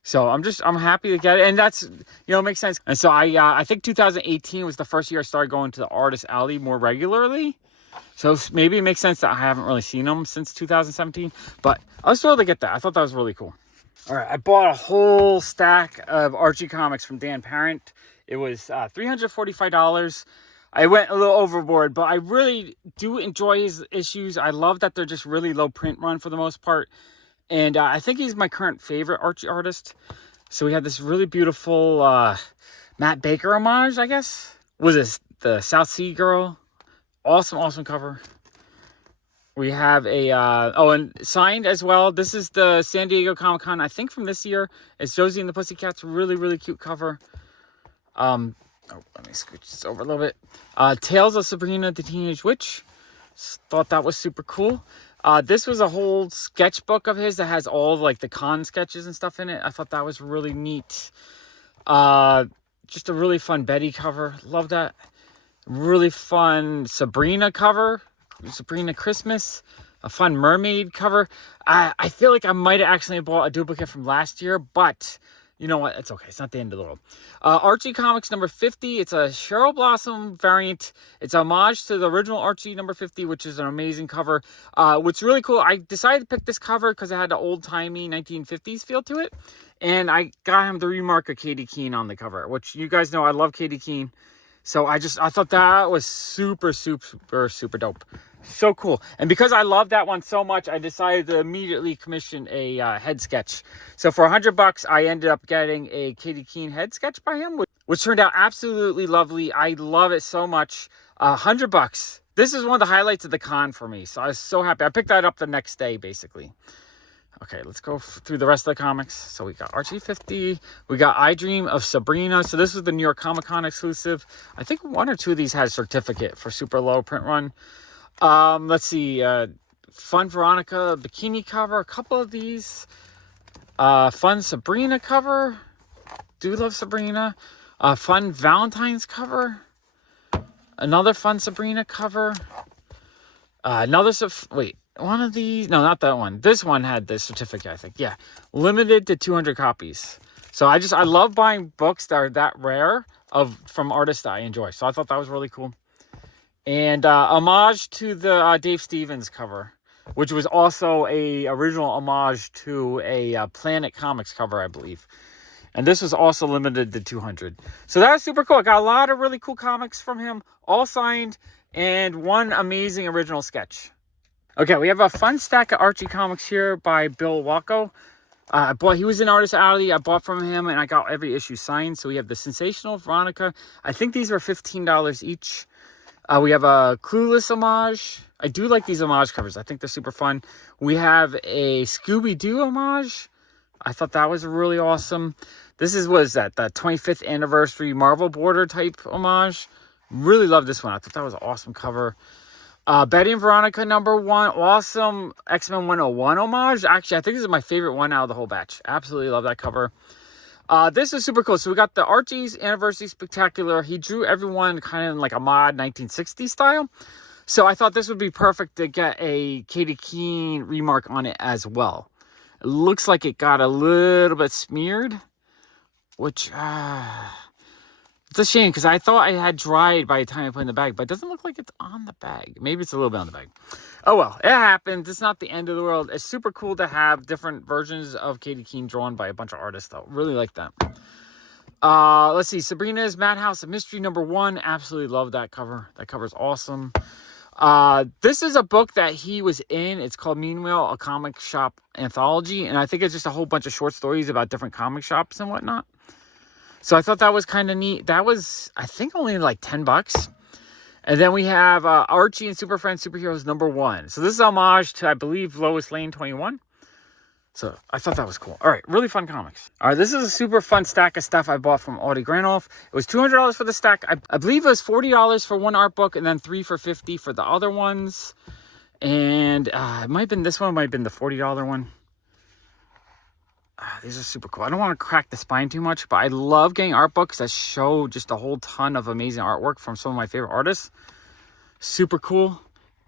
So I'm happy to get it, and that's, it makes sense. And so I think 2018 was the first year I started going to the Artist Alley more regularly. So maybe it makes sense that I haven't really seen them since 2017, but I was thrilled to get that. I thought that was really cool. All right, I bought a whole stack of Archie comics from Dan Parent. It was $345. I went a little overboard, but I really do enjoy his issues. I love that they're just really low print run for the most part. And I think he's my current favorite Archie artist. So we have this really beautiful Matt Baker homage, I guess. Was this the South Sea Girl? Awesome cover. We have a, and signed as well. This is the San Diego Comic-Con, I think from this year. It's Josie and the Pussycats. Really cute cover. Let me scooch this over a little bit. Tales of Sabrina the Teenage Witch. Thought that was super cool. This was a whole sketchbook of his that has all like the con sketches and stuff in it. I thought that was really neat. Just a really fun Betty cover. Love that. Really fun Sabrina cover. Sabrina Christmas. A fun mermaid cover. I feel like I might have accidentally bought a duplicate from last year, but you know what? It's okay. It's not the end of the world. Archie Comics number 50. It's a Cheryl Blossom variant. It's a homage to the original Archie number 50, which is an amazing cover. What's really cool, I decided to pick this cover because it had an old-timey 1950s feel to it. And I got him the remark of Katie Keene on the cover, which you guys know I love Katie Keene. So I thought that was super dope. So cool. And because I love that one so much, I decided to immediately commission a head sketch. So for $100, I ended up getting a Katie Keene head sketch by him, which turned out absolutely lovely. I love it so much. $100. This is one of the highlights of the con for me. So I was so happy. I picked that up the next day, basically. Okay, let's go through the rest of the comics. So we got Archie 50. We got I Dream of Sabrina. So this was the New York Comic Con exclusive. I think one or two of these had a certificate for super low print run. Let's see. Fun Veronica bikini cover. A couple of these. Fun Sabrina cover. Do love Sabrina. Fun Valentine's cover. Another Fun Sabrina cover. One of these, no, not that one. This one had the certificate, I think. Yeah, limited to 200 copies. So I love buying books that are that rare from artists that I enjoy. So I thought that was really cool. And homage to the Dave Stevens cover, which was also a original homage to a Planet Comics cover, I believe. And this was also limited to 200. So that was super cool. I got a lot of really cool comics from him, all signed, and one amazing original sketch. Okay, we have a fun stack of Archie comics here by Bill Wacko. He was in Artist Alley. I bought from him, and I got every issue signed. So we have the Sensational Veronica. I think these were $15 each. We have a Clueless homage. I do like these homage covers. I think they're super fun. We have a Scooby-Doo homage. I thought that was really awesome. This is, what is that? The 25th anniversary Marvel border type homage. Really love this one. I thought that was an awesome cover. Betty and Veronica number 1. Awesome X-Men 101 homage. Actually, I think this is my favorite one out of the whole batch. Absolutely love that cover. This is super cool. So we got the Archie's Anniversary Spectacular. He drew everyone kind of in like a mod 1960s style. So I thought this would be perfect to get a Katie Keene remark on it as well. It looks like it got a little bit smeared, which it's a shame because I thought I had dried by the time I put it in the bag, but it doesn't look like it's on the bag. Maybe it's a little bit on the bag. Oh well, it happens. It's not the end of the world. It's super cool to have different versions of Katie Keene drawn by a bunch of artists, though. Really like that. Let's see. Sabrina's Madhouse of Mystery number 1. Absolutely love that cover. That cover's awesome. This is a book that he was in. It's called Meanwhile, a Comic Shop Anthology, and I think it's just a whole bunch of short stories about different comic shops and whatnot. So I thought that was kind of neat. That was, I think, only like $10. And then we have Archie and Super Friends Superheroes number 1. So this is homage to, I believe, Lois Lane 21. So I thought that was cool. All right, really fun comics. All right, this is a super fun stack of stuff I bought from Audie Granoff. It was $200 for the stack. I believe it was $40 for one art book and then $3 for $50 for the other ones. And it might have been this one, might have been the $40 one. These are super cool. I don't want to crack the spine too much, but I love getting art books that show just a whole ton of amazing artwork from some of my favorite artists. Super cool.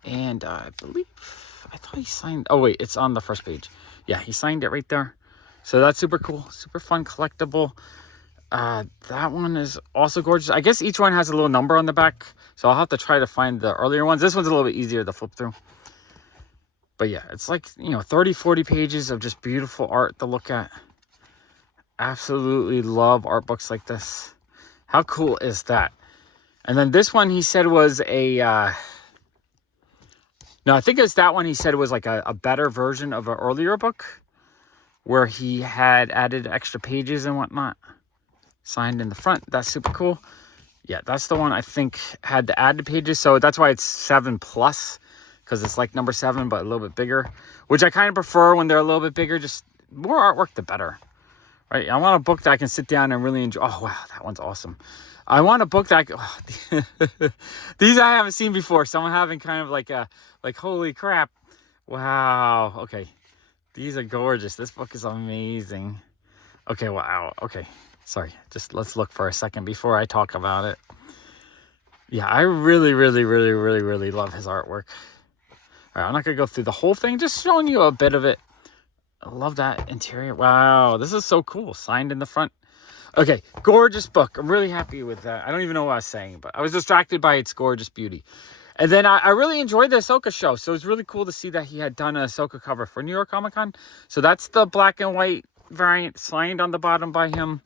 And I thought he signed, oh wait, it's on the first page. Yeah, he signed it right there. So that's super cool, super fun collectible. That one is also gorgeous. I guess each one has a little number on the back, so I'll have to try to find the earlier ones. This one's a little bit easier to flip through. But yeah, it's like, 30, 40 pages of just beautiful art to look at. Absolutely love art books like this. How cool is that? And then this one he said was a... no, I think it's that one he said was like a better version of an earlier book where he had added extra pages and whatnot. Signed in the front. That's super cool. Yeah, that's the one I think had to add the pages. So that's why it's 7+. Because it's like number 7, but a little bit bigger. Which I kind of prefer when they're a little bit bigger. Just more artwork, the better. Right? I want a book that I can sit down and really enjoy. Oh, wow. That one's awesome. I want a book that these I haven't seen before. So I'm having kind of like a... Like, holy crap. Wow. Okay. These are gorgeous. This book is amazing. Okay, wow. Okay. Sorry. Just let's look for a second before I talk about it. Yeah, I really, really, really, really, really love his artwork. All right, I'm not going to go through the whole thing, just showing you a bit of it. I love that interior. Wow, this is so cool. Signed in the front. Okay, gorgeous book. I'm really happy with that. I don't even know what I was saying, but I was distracted by its gorgeous beauty. And then I really enjoyed the Ahsoka show. So it was really cool to see that he had done an Ahsoka cover for New York Comic Con. So that's the black and white variant signed on the bottom by him.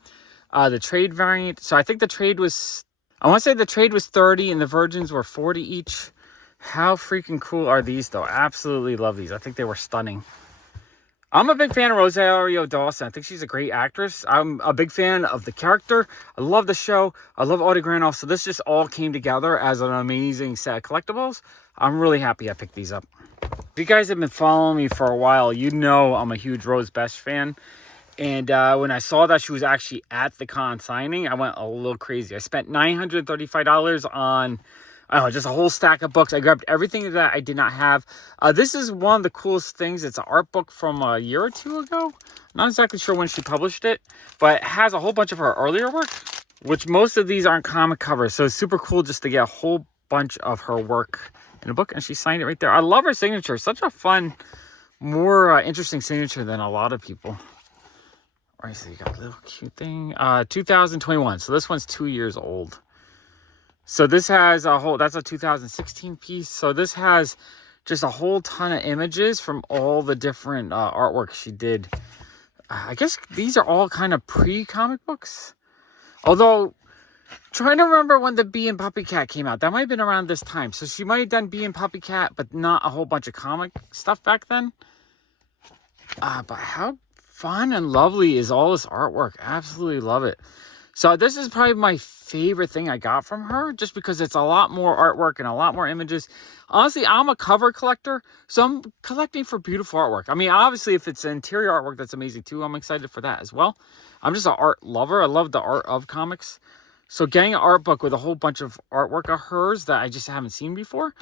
The trade variant. So I think the trade was... I want to say the trade was 30 and the virgins were 40 each. How freaking cool are these, though? Absolutely love these. I think they were stunning. I'm a big fan of Rosario Dawson. I think she's a great actress. I'm a big fan of the character. I love the show. I love Audie Granoff. So this just all came together as an amazing set of collectibles. I'm really happy I picked these up. If you guys have been following me for a while, you know I'm a huge Rose Best fan. And when I saw that she was actually at the con signing, I went a little crazy. I spent $935 on... just a whole stack of books. I grabbed everything that I did not have. This is one of the coolest things. It's an art book from a year or two ago. Not exactly sure when she published it, but it has a whole bunch of her earlier work, which most of these aren't comic covers. So it's super cool just to get a whole bunch of her work in a book. And she signed it right there. I love her signature. Such a fun, more interesting signature than a lot of people. All right, so you got a little cute thing. 2021. So this one's 2 years old. So this has a whole, that's a 2016 piece. So this has just a whole ton of images from all the different artwork she did. I guess these are all kind of pre-comic books. Although, trying to remember when the Bee and Puppy Cat came out. That might have been around this time. So she might have done Bee and Puppy Cat, but not a whole bunch of comic stuff back then. But how fun and lovely is all this artwork. Absolutely love it. So this is probably my favorite thing I got from her, just because it's a lot more artwork and a lot more images. Honestly, I'm a cover collector, so I'm collecting for beautiful artwork. I mean, obviously, if it's interior artwork, that's amazing too. I'm excited for that as well. I'm just an art lover. I love the art of comics. So getting an art book with a whole bunch of artwork of hers that I just haven't seen before,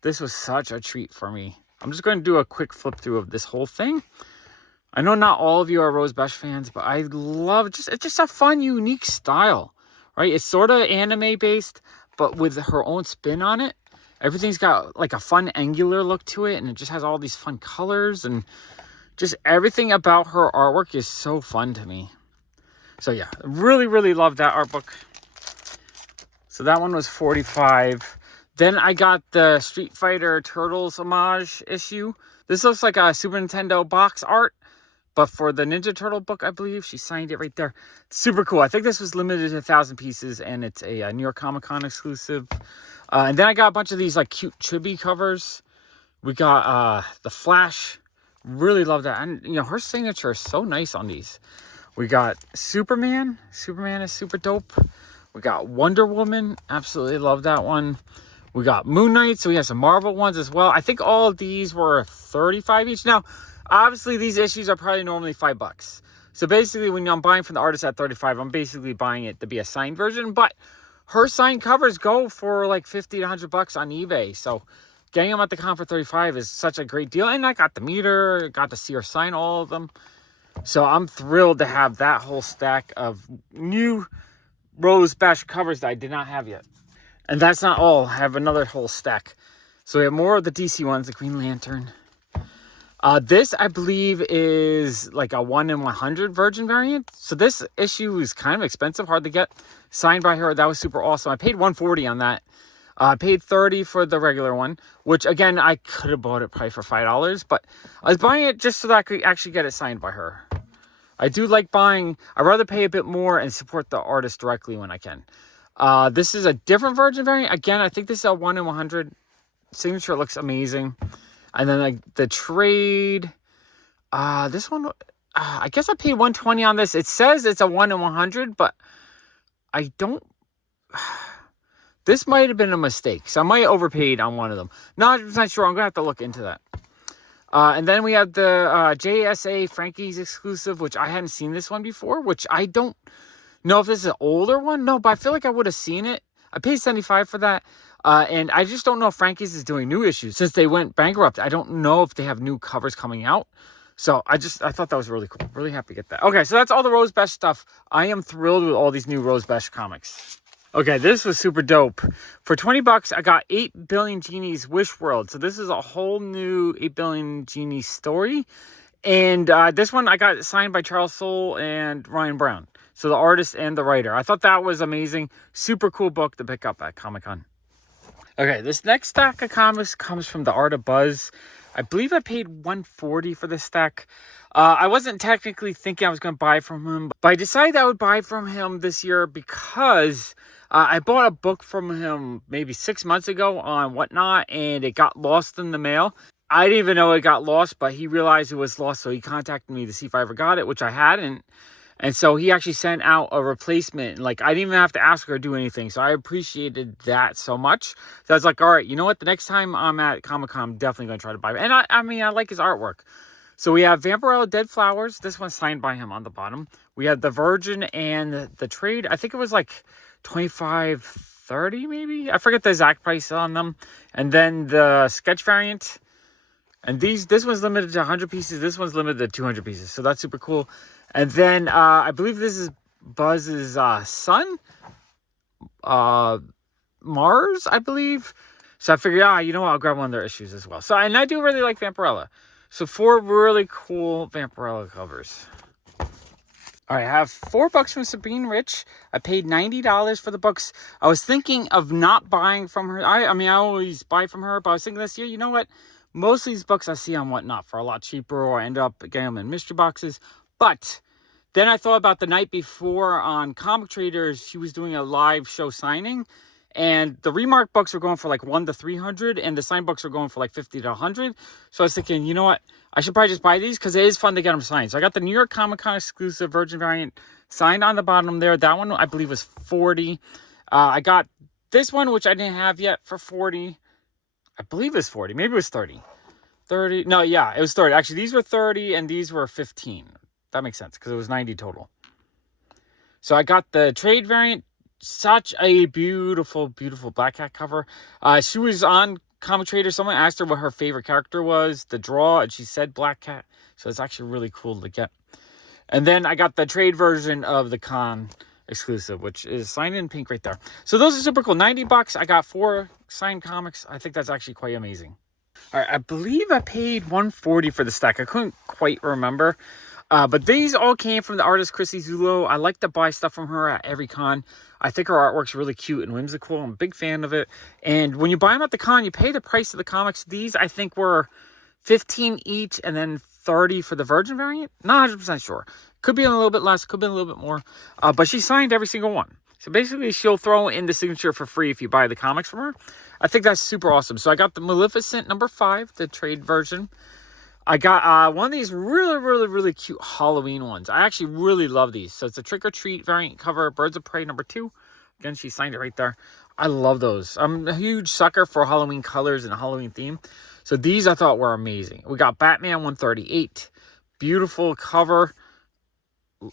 this was such a treat for me. I'm just going to do a quick flip through of this whole thing. I know not all of you are Rose Best fans, but I love it's just a fun, unique style, right? It's sort of anime based, but with her own spin on it. Everything's got like a fun angular look to it, and it just has all these fun colors, and just everything about her artwork is so fun to me. So yeah, really, really love that art book. So that one was $45. Then I got the Street Fighter Turtles homage issue. This looks like a Super Nintendo box art. But for the Ninja Turtle book, I believe, she signed it right there. Super cool. I think this was limited to 1,000 pieces, and it's a New York Comic Con exclusive. And then I got a bunch of these like cute chibi covers. We got the Flash. Really love that. And, her signature is so nice on these. We got Superman. Superman is super dope. We got Wonder Woman. Absolutely love that one. We got Moon Knight. So we have some Marvel ones as well. I think all of these were $35 each. Now, obviously, these issues are probably normally $5. So basically, when I'm buying from the artist at $35, I'm basically buying it to be a signed version. But her signed covers go for like $50 to $100 on eBay. So getting them at the con for $35 is such a great deal. And I got the meter, got to see her sign all of them. So I'm thrilled to have that whole stack of new Rose Bash covers that I did not have yet. And that's not all. I have another whole stack. So we have more of the DC ones, the Green Lantern. This, I believe, is like a 1 in 100 Virgin variant. So this issue is kind of expensive, hard to get. Signed by her. That was super awesome. I paid $140 on that. I paid $30 for the regular one, which, again, I could have bought it probably for $5. But I was buying it just so that I could actually get it signed by her. I do like buying. I'd rather pay a bit more and support the artist directly when I can. This is a different Virgin variant. Again, I think this is a 1 in 100 signature. It looks amazing. And then like the trade, this one, I guess I paid $120 on this. It says it's a 1 in 100, but I don't. This might have been a mistake. So I might have overpaid on one of them. Not sure. I'm going to have to look into that. And then we have the JSA Frankie's exclusive, which I hadn't seen this one before, which I don't know if this is an older one. No, but I feel like I would have seen it. I paid $75 for that. And I just don't know if Frankie's is doing new issues. Since they went bankrupt, I don't know if they have new covers coming out. So I thought that was really cool. Really happy to get that. Okay, so that's all the Rose Bash stuff. I am thrilled with all these new Rose Bash comics. Okay, this was super dope. For $20, I got 8 Billion Genies Wish World. So this is a whole new 8 Billion Genies story. And this one I got signed by Charles Soule and Ryan Brown. So the artist and the writer. I thought that was amazing. Super cool book to pick up at Comic-Con. Okay, this next stack of comics comes from the Art of Buzz. I believe I paid $140 for this stack. I wasn't technically thinking I was going to buy from him, but I decided I would buy from him this year because I bought a book from him maybe 6 months ago on Whatnot, and it got lost in the mail. I didn't even know it got lost, but he realized it was lost, so he contacted me to see if I ever got it, which I hadn't. And so he actually sent out a replacement. Like, I didn't even have to ask her to do anything. So I appreciated that so much. So I was like, all right, you know what? The next time I'm at Comic-Con, I'm definitely going to try to buy it. And I mean, I like his artwork. So we have Vampirella Dead Flowers. This one's signed by him on the bottom. We have the Virgin and the trade. I think it was like $25, $30 maybe. I forget the exact price on them. And then the sketch variant. And this one's limited to 100 pieces. This one's limited to 200 pieces. So that's super cool. And then I believe this is Buzz's son, Mars, I believe. So I figured, you know what, I'll grab one of their issues as well. So, and I do really like Vampirella. So 4 really cool Vampirella covers. All right, I have $4 from Sabine Rich. I paid $90 for the books. I was thinking of not buying from her. I mean, I always buy from her, but I was thinking this year, you know what? Most of these books I see on Whatnot for a lot cheaper, or I end up getting them in mystery boxes. But then I thought about the night before on Comic Traders, she was doing a live show signing. And the remark books were going for like $100 to $300, and the signed books were going for like $50 to $100. So I was thinking, you know what? I should probably just buy these because it is fun to get them signed. So I got the New York Comic Con exclusive Virgin variant signed on the bottom there. That one I believe was $40. I got this one, which I didn't have yet, for $40. I believe it was $40. Maybe it was $30. $30. No, yeah, it was $30. Actually, these were $30 and these were $15. That makes sense because it was $90 total. So I got the trade variant. Such a beautiful, beautiful Black Cat cover. She was on Comic Trader. Someone asked her what her favorite character was, the draw, and she said Black Cat. So it's actually really cool to get. And then I got the trade version of the con exclusive, which is signed in pink right there. So those are super cool. $90. I got 4 signed comics. I think that's actually quite amazing. All right, I believe I paid $140 for the stack. I couldn't quite remember. But these all came from the artist Chrissy Zullo. I like to buy stuff from her at every con. I think her artwork's really cute and whimsical. I'm a big fan of it. And when you buy them at the con, you pay the price of the comics. These, I think, were $15 each and then $30 for the Virgin variant. Not 100% sure. Could be a little bit less, could be a little bit more. But she signed every single one. So basically, she'll throw in the signature for free if you buy the comics from her. I think that's super awesome. So I got the Maleficent number 5, the trade version. I got one of these really, really, really cute Halloween ones. I actually really love these. So it's a Trick or Treat variant cover, Birds of Prey number 2. Again, she signed it right there. I love those. I'm a huge sucker for Halloween colors and Halloween theme. So these I thought were amazing. We got Batman 138. Beautiful cover.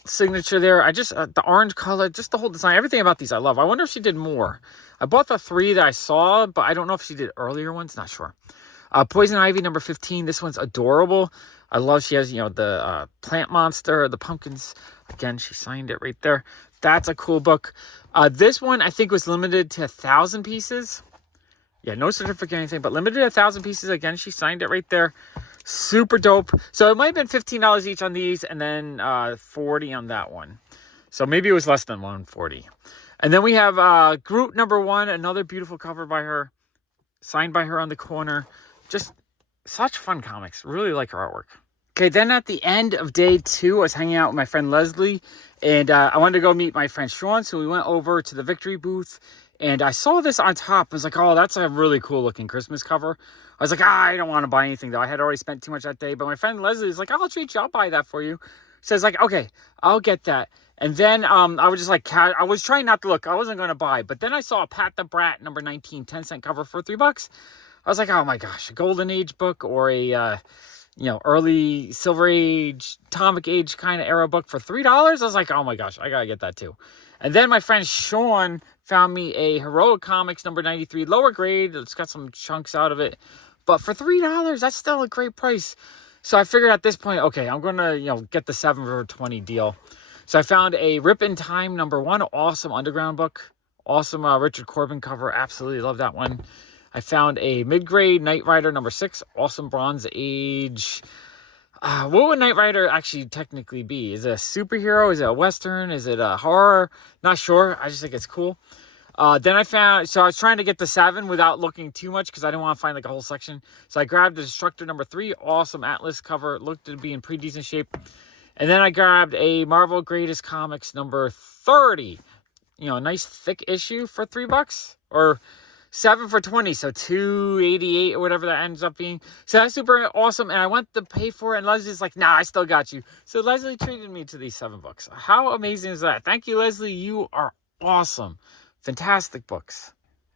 Signature there. I just, the orange color, just the whole design, everything about these I love. I wonder if she did more. I bought the 3 that I saw, but I don't know if she did earlier ones. Not sure. Poison Ivy number 15. This one's adorable. I love she has, the plant monster, the pumpkins. Again, she signed it right there. That's a cool book. This one, I think, was limited to 1,000 pieces. Yeah, no certificate or anything, but limited to 1,000 pieces. Again, she signed it right there. Super dope. So it might have been $15 each on these, and then $40 on that one. So maybe it was less than $140. And then we have Groot #1, another beautiful cover by her, signed by her on the corner. Just such fun comics. Really like her artwork. Okay, then at the end of day 2, I was hanging out with my friend Leslie, and I wanted to go meet my friend Sean, so we went over to the Victory booth, and I saw this on top. I was like, oh, that's a really cool looking Christmas cover. I was like, I don't want to buy anything, though. I had already spent too much that day, but my friend Leslie was like, I'll treat you. I'll buy that for you. So I was like, okay, I'll get that. And then I was just like, I was trying not to look. I wasn't going to buy, but then I saw a Pat the Brat #19 10-cent cover for $3. I was like, oh my gosh, a Golden Age book or a... early Silver Age, Atomic Age kind of era book for $3. I was like, oh my gosh, I gotta get that too. And then my friend Sean found me a Heroic Comics #93 lower grade. It's got some chunks out of it, but for $3, that's still a great price. So I figured at this point, okay, I'm gonna get the 7 for 20 deal. So I found a Rip in Time #1, awesome underground book, awesome Richard Corbin cover. Absolutely love that one. I found a mid-grade Knight Rider #6, awesome Bronze Age. What would Knight Rider actually technically be? Is it a superhero? Is it a Western? Is it a horror? Not sure. I just think it's cool. Then I was trying to get the 7 without looking too much because I didn't want to find like a whole section. So I grabbed the Destructor #3, awesome Atlas cover. It looked to be in pretty decent shape. And then I grabbed a Marvel Greatest Comics #30. A nice thick issue for $3 or 7 for 20, so $2.88 or whatever that ends up being. So that's super awesome, and I went to pay for it, and Leslie's like, nah, I still got you. So Leslie treated me to these $7. How amazing is that? Thank you, Leslie. You are awesome. Fantastic books.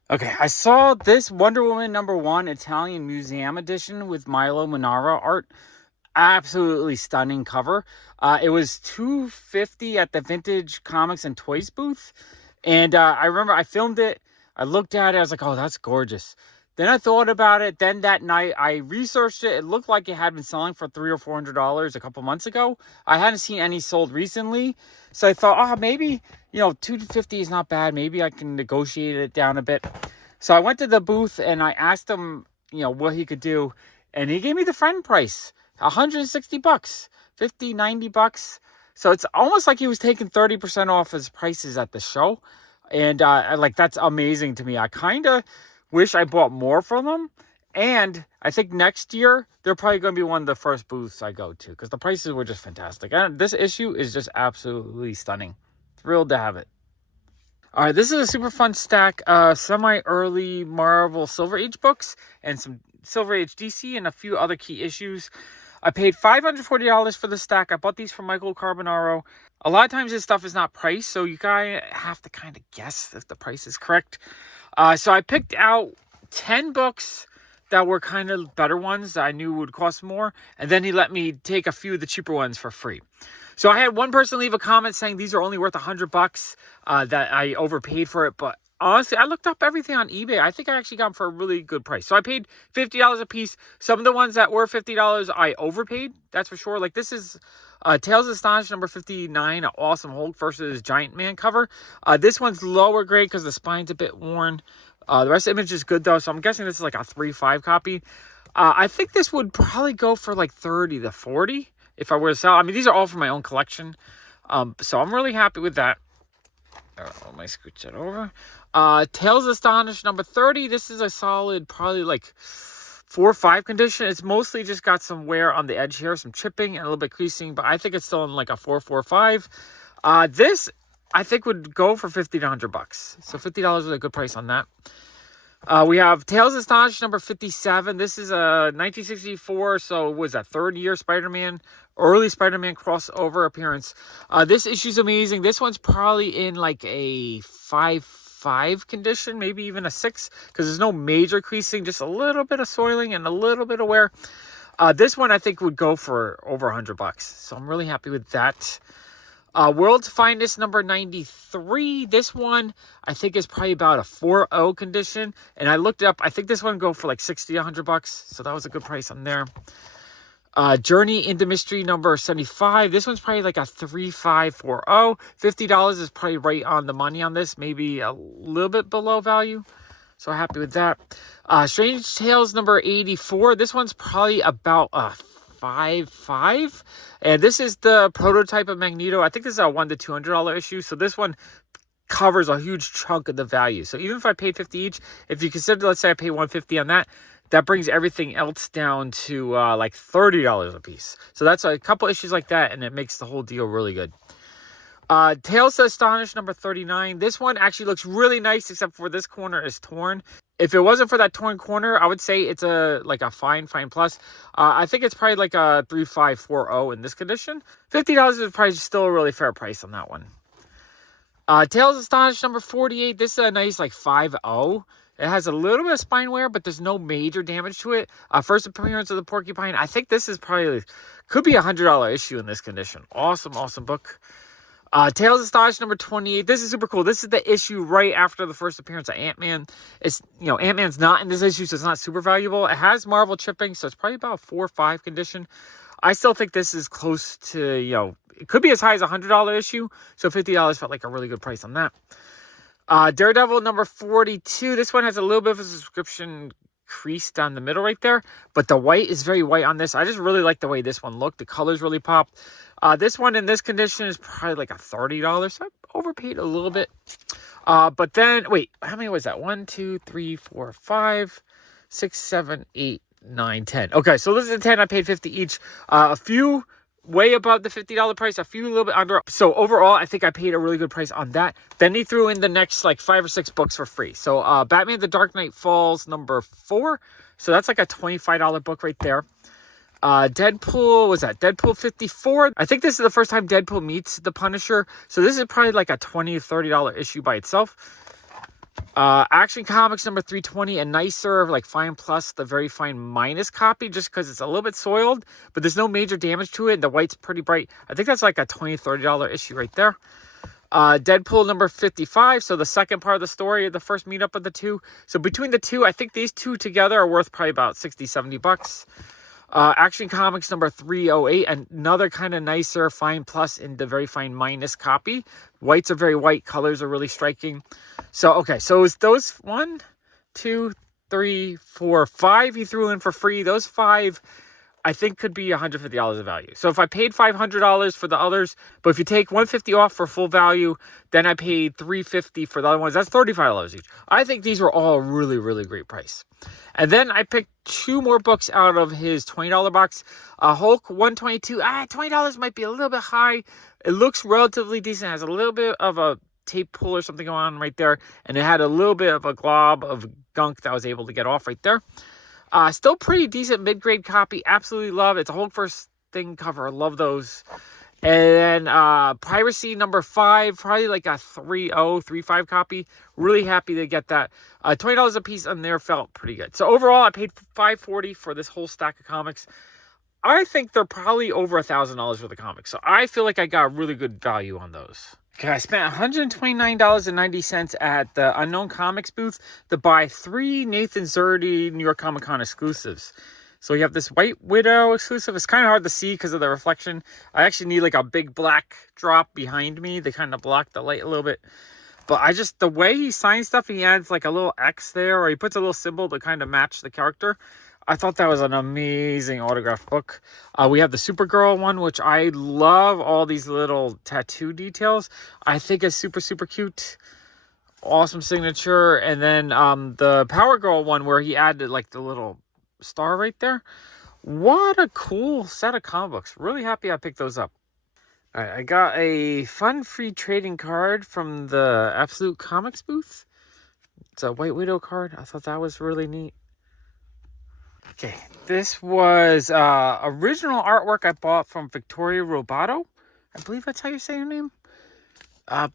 Okay, I saw this Wonder Woman #1 Italian Museum edition with Milo Manara art. Absolutely stunning cover. It was $2.50 at the Vintage Comics and Toys booth, and I remember I filmed it. I looked at it. I was like, oh, that's gorgeous. Then I thought about it. Then that night, I researched it. It looked like it had been selling for $300 or $400 a couple months ago. I hadn't seen any sold recently. So I thought, oh, maybe, $250 is not bad. Maybe I can negotiate it down a bit. So I went to the booth and I asked him, what he could do. And he gave me the friend price, $160, $50, $90. So it's almost like he was taking 30% off his prices at the show. And that's amazing to me. I kind of wish I bought more from them. And I think next year, they're probably going to be one of the first booths I go to because the prices were just fantastic. And this issue is just absolutely stunning. Thrilled to have it. All right, this is a super fun stack. Semi-early Marvel Silver Age books and some Silver Age DC and a few other key issues. I paid $540 for the stack. I bought these from Michael Carbonaro. A lot of times this stuff is not priced, so you guys have to kind of guess if the price is correct. So I picked out 10 books that were kind of better ones that I knew would cost more, and then he let me take a few of the cheaper ones for free. So I had one person leave a comment saying these are only worth $100, that I overpaid for it, but honestly, I looked up everything on eBay. I think I actually got them for a really good price. So I paid $50 a piece. Some of the ones that were $50, I overpaid. That's for sure. Like this is Tales of Astonish #59, an awesome Hulk versus Giant Man cover. This one's lower grade because the spine's a bit worn. The rest of the image is good though. So I'm guessing this is like a 3.5 copy. I think this would probably go for like 30 to 40 if I were to sell. I mean, these are all from my own collection. So I'm really happy with that. Let me scooch that over. Tales of Astonish #30. This is a solid, probably like 4 or 5 condition. It's mostly just got some wear on the edge here, some chipping and a little bit creasing, but I think it's still in like a 4, 4, 5. This I think would go for $50 to $100. So $50 is a good price on that. We have Tales of Astonish #57. This is a 1964, so was that 3rd year Spider-Man, early Spider-Man crossover appearance. This issue's amazing. This one's probably in like a 5.5 condition, maybe even a 6, because there's no major creasing, just a little bit of soiling and a little bit of wear. This one I think would go for over $100, so I'm really happy with that. World's Finest #93. This one I think is probably about a 4.0 condition, and I looked it up. I think this one would go for like $60 to $100, so that was a good price on there. Journey into Mystery number 75. This one's probably like a 3540. $50 is probably right on the money on this. Maybe a little bit below value. So happy with that. Strange Tales number 84. This one's probably about a 5.5. And this is the prototype of Magneto. I think this is a $100 to $200 issue. So this one covers a huge chunk of the value. So even if I paid 50 each, if you consider, let's say I pay 150 on that, that brings everything else down to like $30 a piece. So that's a couple issues like that, and it makes the whole deal really good. Tales to Astonish number 39. This one actually looks really nice, except for this corner is torn. If it wasn't for that torn corner, I would say it's a fine plus. I think it's probably like a 3540 in this condition. $50 is probably still a really fair price on that one. Tales to Astonish number 48. This is a nice like 5.0. It has a little bit of spine wear, but there's no major damage to it. First appearance of the Porcupine. I think this is probably, could be a $100 issue in this condition. Awesome book. Tales of Astonish number 28. This is super cool. This is the issue right after the first appearance of Ant-Man. It's, Ant-Man's not in this issue, so it's not super valuable. It has Marvel chipping, so it's probably about a 4 or 5 condition. I still think this is close to, it could be as high as a $100 issue. So $50 felt like a really good price on that. Daredevil number 42. This one has a little bit of a subscription crease down the middle right there, but the white is very white on this. I just really like the way this one looked. The colors really pop. This one in this condition is probably like a $30. So I overpaid a little bit. But then, wait, how many was that? 1, 2, 3, 4, 5, 6, 7, 8, 9, 10. Okay, so this is a 10. I paid 50 each. A few way above the $50 price, a few a little bit under. So overall, I think I paid a really good price on that. Then he threw in the next like 5 or 6 books for free. So Batman The Dark Knight Falls number 4. So that's like a $25 book right there. Deadpool, was that Deadpool 54? I think this is the first time Deadpool meets the Punisher. So this is probably like a $20 to $30 issue by itself. Action Comics number 320, a nicer, like Fine Plus, the very fine minus copy, just because it's a little bit soiled, but there's no major damage to it. The white's pretty bright. I think that's like a $20, $30 issue right there. Deadpool number 55, so the second part of the story, the first meetup of the two. So between the two, I think these two together are worth probably about $60, $70. Action Comics number 308, another kind of nicer Fine Plus in the very fine minus copy. Whites are very white, colors are really striking. So, okay, so it's those 1, 2, 3, 4, 5 he threw in for free. Those 5, I think, could be $150 of value. So if I paid $500 for the others, but if you take $150 off for full value, then I paid $350 for the other ones. That's $35 each. I think these were all really, really great price. And then I picked 2 more books out of his $20 box. Hulk 122. $20 might be a little bit high. It looks relatively decent. It has a little bit of a tape pull or something going on right there. And it had a little bit of a glob of gunk that I was able to get off right there. Still pretty decent mid-grade copy. Absolutely love it. It's a Hulk first thing cover. I love those. And then Piracy number 5, probably like a 3.5 copy. Really happy to get that. $20 a piece on there felt pretty good. So overall, I paid $540 for this whole stack of comics. I think they're probably over $1,000 for the comics. So I feel like I got really good value on those. Okay, I spent $129.90 at the Unknown Comics booth to buy 3 Nathan Zerdy New York Comic Con exclusives. So you have this White Widow exclusive. It's kind of hard to see because of the reflection. I actually need like a big black drop behind me to kind of block the light a little bit. But the way he signs stuff, he adds like a little X there, or he puts a little symbol to kind of match the character. I thought that was an amazing autograph book. We have the Supergirl one, which I love all these little tattoo details. I think it's super, super cute. Awesome signature. And then the Power Girl one where he added like the little star right there. What a cool set of comic books. Really happy I picked those up. All right, I got a fun free trading card from the Absolute Comics booth. It's a White Widow card. I thought that was really neat. Okay, this was original artwork I bought from Victoria Robato. I believe that's how you say her name.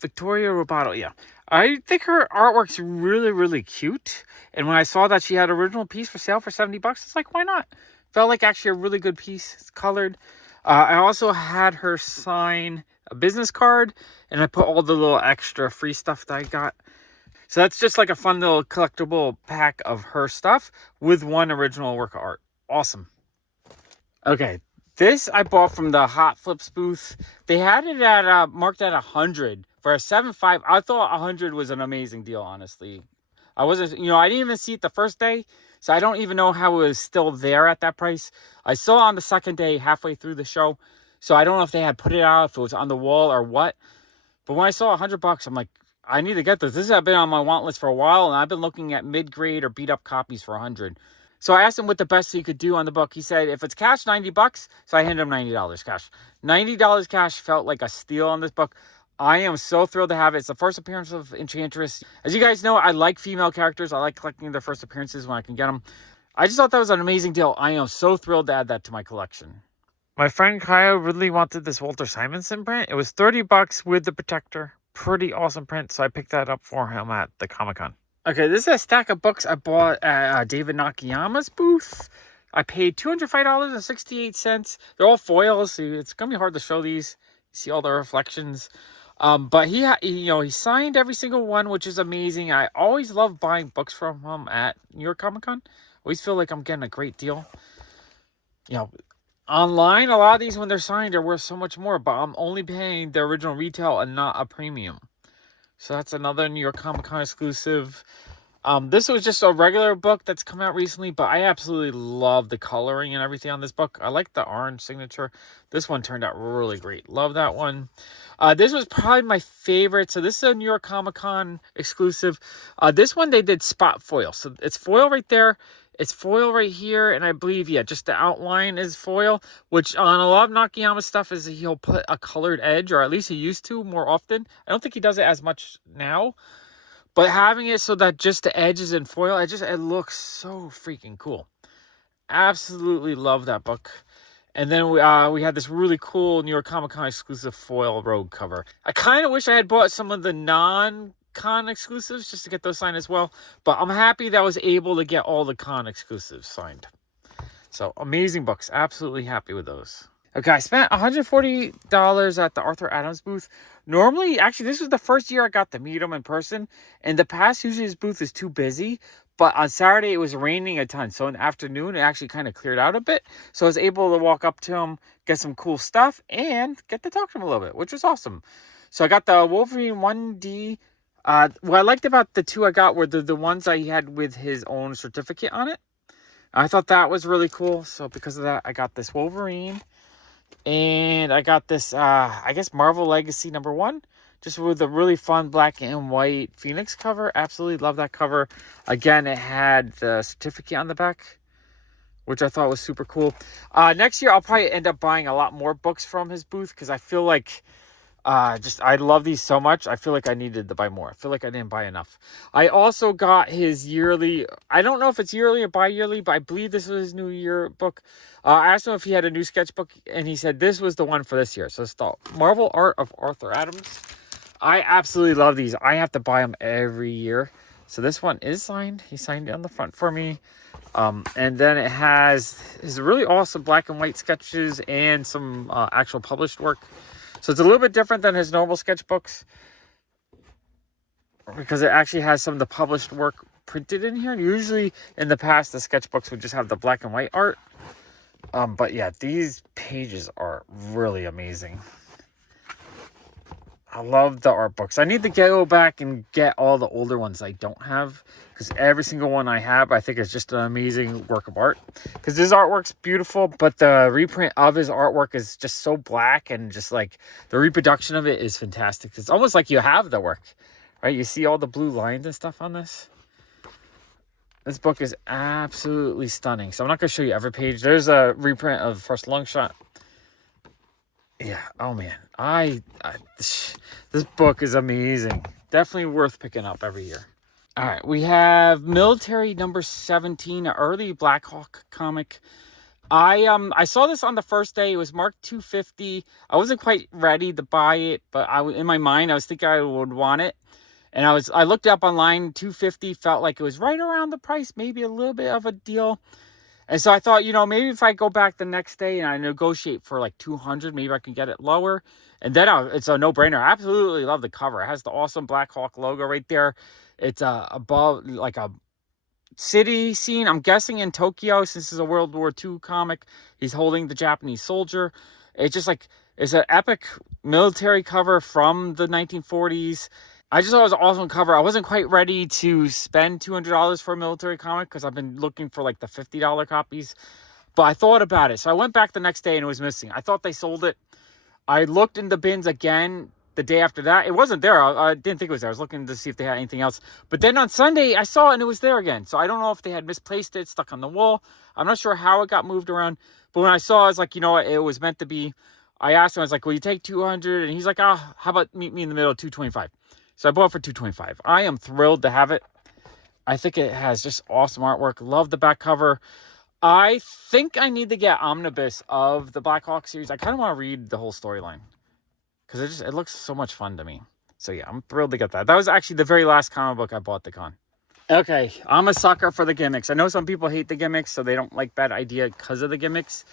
Victoria Robato, yeah. I think her artwork's really, really cute. And when I saw that she had an original piece for sale for $70, it's like, why not? Felt like actually a really good piece. It's colored. I also had her sign a business card, and I put all the little extra free stuff that I got. So that's just like a fun little collectible pack of her stuff with one original work of art. Awesome. Okay, This I bought from the Hot Flips booth. They had it at marked at 100 for a 7.5. I thought 100 was an amazing deal, honestly. I wasn't, I didn't even see it the first day, so I don't even know how it was still there at that price. I saw it on the second day, halfway through the show, so I don't know if they had put it out, if it was on the wall or what. But when I saw $100, I'm like, I need to get this. This has been on my want list for a while, and I've been looking at mid-grade or beat-up copies for 100. So I asked him what the best he could do on the book. He said, if it's cash, $90. So I handed him $90 cash. $90 cash felt like a steal on this book. I am so thrilled to have it. It's the first appearance of Enchantress. As you guys know, I like female characters. I like collecting their first appearances when I can get them. I just thought that was an amazing deal. I am so thrilled to add that to my collection. My friend Kyle really wanted this Walter Simonson print. It was $30 with the protector. Pretty awesome print. So I picked that up for him at the Comic-Con. Okay, this is a stack of books I bought at David Nakayama's booth. I paid $205.68. They're all foils, so it's going to be hard to show these. You see all the reflections. But he signed every single one, which is amazing. I always love buying books from him at New York Comic Con. Always feel like I'm getting a great deal. Online, a lot of these, when they're signed, are worth so much more, but I'm only paying the original retail and not a premium. So that's another New York Comic Con exclusive. This was just a regular book that's come out recently, but I absolutely love the coloring and everything on this book. I like the orange signature. This one turned out really great. Love that one. This was probably my favorite. So this is a New York Comic Con exclusive. This one they did spot foil. So it's foil right there. It's foil right here, and I believe, just the outline is foil, which on a lot of Nakayama stuff is he'll put a colored edge, or at least he used to more often. I don't think he does it as much now, but having it so that just the edge is in foil, it looks so freaking cool. Absolutely love that book. And then we had this really cool New York Comic Con exclusive foil rogue cover. I kind of wish I had bought some of the non-con exclusives just to get those signed as well. But I'm happy that I was able to get all the con exclusives signed. So amazing books. Absolutely happy with those. Okay, I spent $140 at the Arthur Adams booth. Normally, actually, this was the first year I got to meet him in person. In the past, usually his booth is too busy. But on Saturday, it was raining a ton. So in the afternoon, it actually kind of cleared out a bit. So I was able to walk up to him, get some cool stuff, and get to talk to him a little bit, which was awesome. So I got the Wolverine 1D. What I liked about the two I got were the ones I had with his own certificate on it. I thought that was really cool. So because of that, I got this Wolverine. And I got this, I guess, Marvel Legacy #1. Just with a really fun black and white Phoenix cover. Absolutely love that cover. Again, it had the certificate on the back, which I thought was super cool. Next year, I'll probably end up buying a lot more books from his booth because I feel like I love these so much. I feel like I needed to buy more. I feel like I didn't buy enough. I also got his yearly, I don't know if it's yearly or bi-yearly, but I believe this was his New Year book. I asked him if he had a new sketchbook, and he said this was the one for this year. So it's the Marvel Art of Arthur Adams. I absolutely love these. I have to buy them every year. So this one is signed. He signed it on the front for me. And then it has his really awesome black and white sketches and some actual published work. So it's a little bit different than his normal sketchbooks because it actually has some of the published work printed in here. And usually in the past, the sketchbooks would just have the black and white art. But yeah, these pages are really amazing. I love the art books. I need to go back and get all the older ones I don't have because every single one I have, I think is just an amazing work of art. Because his artwork's beautiful, but the reprint of his artwork is just so black and just like the reproduction of it is fantastic. It's almost like you have the work, right? You see all the blue lines and stuff on this. This book is absolutely stunning. So I'm not going to show you every page. There's a reprint of First Long Shot. Yeah, oh man, this book is amazing. Definitely worth picking up every year. All right, we have Military #17, an early Black Hawk comic. I saw this on the first day. It was marked $250. I wasn't quite ready to buy it, but in my mind I was thinking I would want it. And I looked it up online. $250 felt like it was right around the price, maybe a little bit of a deal. And so I thought, maybe if I go back the next day and I negotiate for like $200, maybe I can get it lower. And then it's a no-brainer. I absolutely love the cover. It has the awesome Black Hawk logo right there. It's above, like city scene. I'm guessing in Tokyo, since this is a World War II comic. He's holding the Japanese soldier. It's just like, it's an epic military cover from the 1940s. I just thought it was an awesome cover. I wasn't quite ready to spend $200 for a military comic because I've been looking for like the $50 copies. But I thought about it. So I went back the next day and it was missing. I thought they sold it. I looked in the bins again the day after that. It wasn't there. I didn't think it was there. I was looking to see if they had anything else. But then on Sunday, I saw it and it was there again. So I don't know if they had misplaced it, stuck on the wall. I'm not sure how it got moved around. But when I saw it, I was like, you know what? It was meant to be. I asked him, I was like, will you take 200? And he's like, how about meet me in the middle, 225? So I bought it for 225. I am thrilled to have it. I think it has just awesome artwork. Love the back cover. I think I need to get Omnibus of the Black Hawk series. I kind of want to read the whole storyline because it looks so much fun to me. So yeah, I'm thrilled to get that. That was actually the very last comic book I bought at the con. Okay, I'm a sucker for the gimmicks. I know some people hate the gimmicks, so they don't like Bad Idea because of the gimmicks.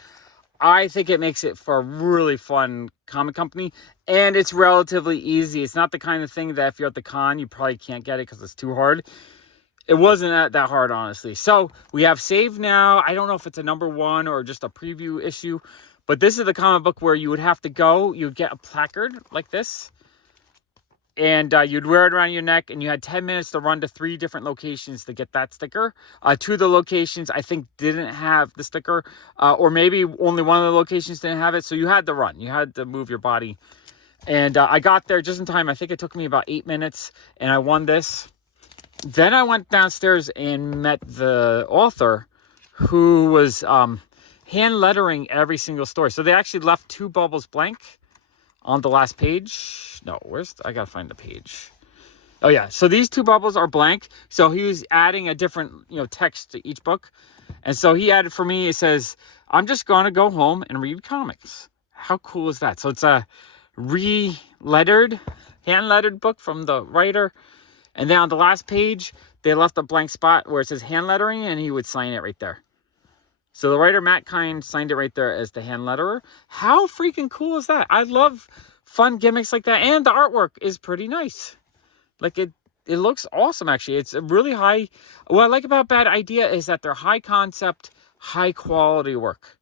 I think it makes it for a really fun comic company, and it's relatively easy. It's not the kind of thing that if you're at the con, you probably can't get it because it's too hard. It wasn't that hard, honestly. So we have Save Now. I don't know if it's a #1 or just a preview issue, but this is the comic book where you would have to go. You'd get a placard like this, and you'd wear it around your neck, and you had 10 minutes to run to 3 different locations to get that sticker. 2 of the locations, I think, didn't have the sticker, or maybe only one of the locations didn't have it, so you had to run. You had to move your body, and I got there just in time. I think it took me about 8 minutes, and I won this. Then I went downstairs and met the author who was hand lettering every single story. So they actually left 2 bubbles blank on the last page. No, I gotta find the page. Oh yeah, so these 2 bubbles are blank. So he was adding a different, text to each book. And so he added for me, it says, I'm just gonna go home and read comics. How cool is that? So it's a hand lettered book from the writer. And then on the last page, they left a blank spot where it says hand lettering, and he would sign it right there. So the writer, Matt Kind, signed it right there as the hand letterer. How freaking cool is that? I love fun gimmicks like that. And the artwork is pretty nice. Like, it looks awesome, actually. It's a really high... What I like about Bad Idea is that they're high concept, high quality work,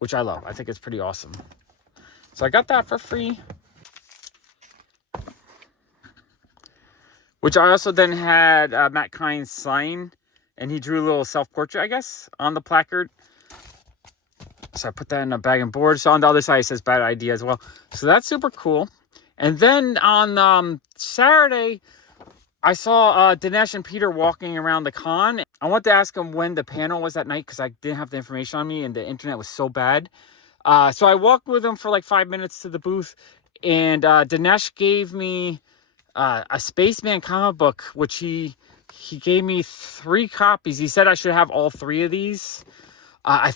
which I love. I think it's pretty awesome. So I got that for free. Which I also then had Matt Kind sign, and he drew a little self-portrait, I guess, on the placard. So I put that in a bag and board. So on the other side, it says Bad Idea as well. So that's super cool. And then on Saturday, I saw Dinesh and Peter walking around the con. I wanted to ask them when the panel was that night because I didn't have the information on me, and the internet was so bad. So I walked with them for like 5 minutes to the booth, and Dinesh gave me... a Spaceman comic book, which he gave me 3 copies. He said I should have all 3 of these. I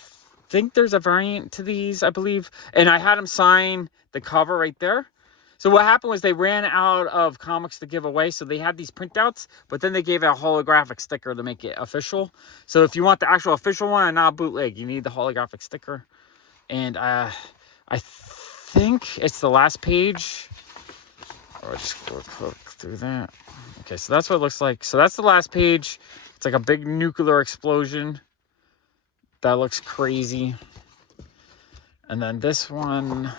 think there's a variant to these, I believe. And I had him sign the cover right there. So what happened was they ran out of comics to give away. So they had these printouts, but then they gave a holographic sticker to make it official. So if you want the actual official one and not bootleg, you need the holographic sticker. And I think it's the last page. I'll just go quick through that. Okay, so that's what it looks like. So that's the last page. It's like a big nuclear explosion. That looks crazy. And then this one.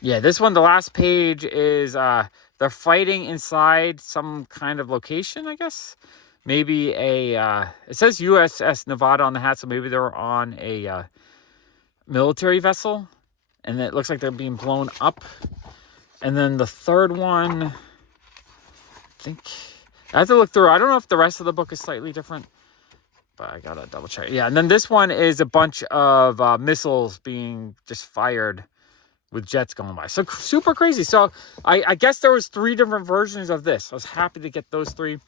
Yeah, this one, the last page is they're fighting inside some kind of location, I guess. Maybe it says USS Nevada on the hat, so maybe they're on a military vessel. And it looks like they're being blown up. And then the third one, I have to look through. I don't know if the rest of the book is slightly different, but I gotta double check. Yeah, and then this one is a bunch of missiles being just fired with jets going by. So super crazy. So I guess there was 3 different versions of this. I was happy to get those 3.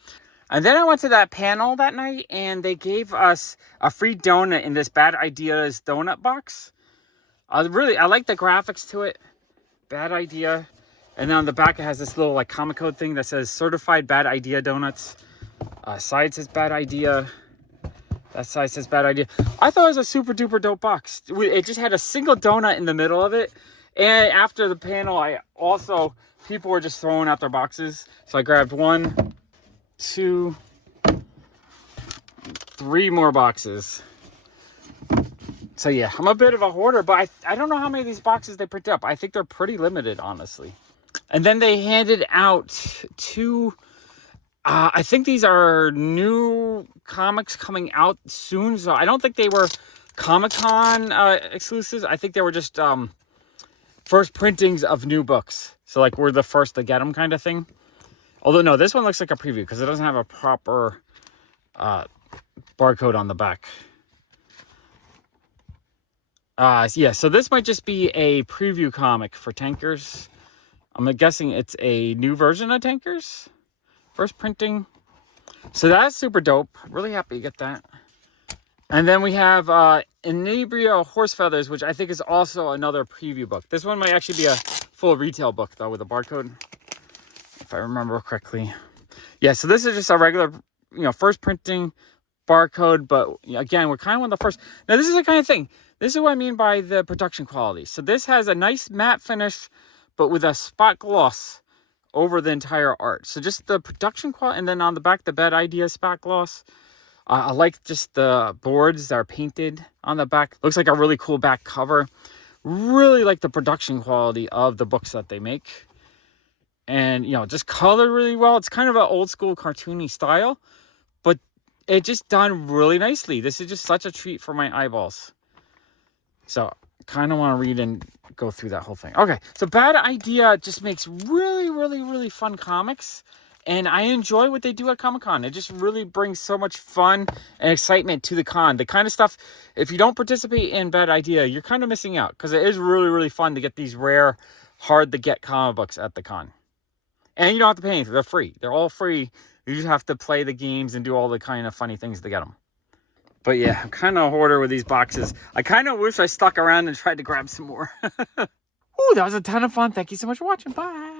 And then I went to that panel that night, and they gave us a free donut in this Bad Ideas donut box. I like the graphics to it. Bad Idea. And then on the back, it has this little like comic code thing that says Certified Bad Idea Donuts. Side says Bad Idea. That side says Bad Idea. I thought it was a super duper dope box. It just had a single donut in the middle of it. And after the panel, people were just throwing out their boxes. So I grabbed 1, 2, 3 more boxes. So yeah, I'm a bit of a hoarder, but I don't know how many of these boxes they print up. I think they're pretty limited, honestly. And then they handed out 2, I think these are new comics coming out soon. So I don't think they were Comic-Con exclusives. I think they were just first printings of new books. So like we're the first to get them kind of thing. Although no, this one looks like a preview because it doesn't have a proper barcode on the back. Yeah, so this might just be a preview comic for Tankers. I'm guessing it's a new version of Tankers. First printing. So that's super dope. Really happy to get that. And then we have Inebria Horse Feathers, which I think is also another preview book. This one might actually be a full retail book, though, with a barcode, if I remember correctly. Yeah, so this is just a regular, first printing barcode. But again, we're kind of one of the first. Now, this is the kind of thing. This is what I mean by the production quality. So this has a nice matte finish, but with a spot gloss over the entire art. So just the production quality, and then on the back, the Bad Idea spot gloss. I like just the boards that are painted on the back. Looks like a really cool back cover. Really like the production quality of the books that they make. And, just colored really well. It's kind of an old school cartoony style, but it just done really nicely. This is just such a treat for my eyeballs. So kind of want to read and go through that whole thing. Okay, so Bad Idea just makes really, really, really fun comics. And I enjoy what they do at Comic-Con. It just really brings so much fun and excitement to the con. The kind of stuff, if you don't participate in Bad Idea, you're kind of missing out. Because it is really, really fun to get these rare, hard-to-get comic books at the con. And you don't have to pay anything. They're free. They're all free. You just have to play the games and do all the kind of funny things to get them. But yeah, I'm kind of a hoarder with these boxes. I kind of wish I stuck around and tried to grab some more. Ooh, that was a ton of fun. Thank you so much for watching. Bye.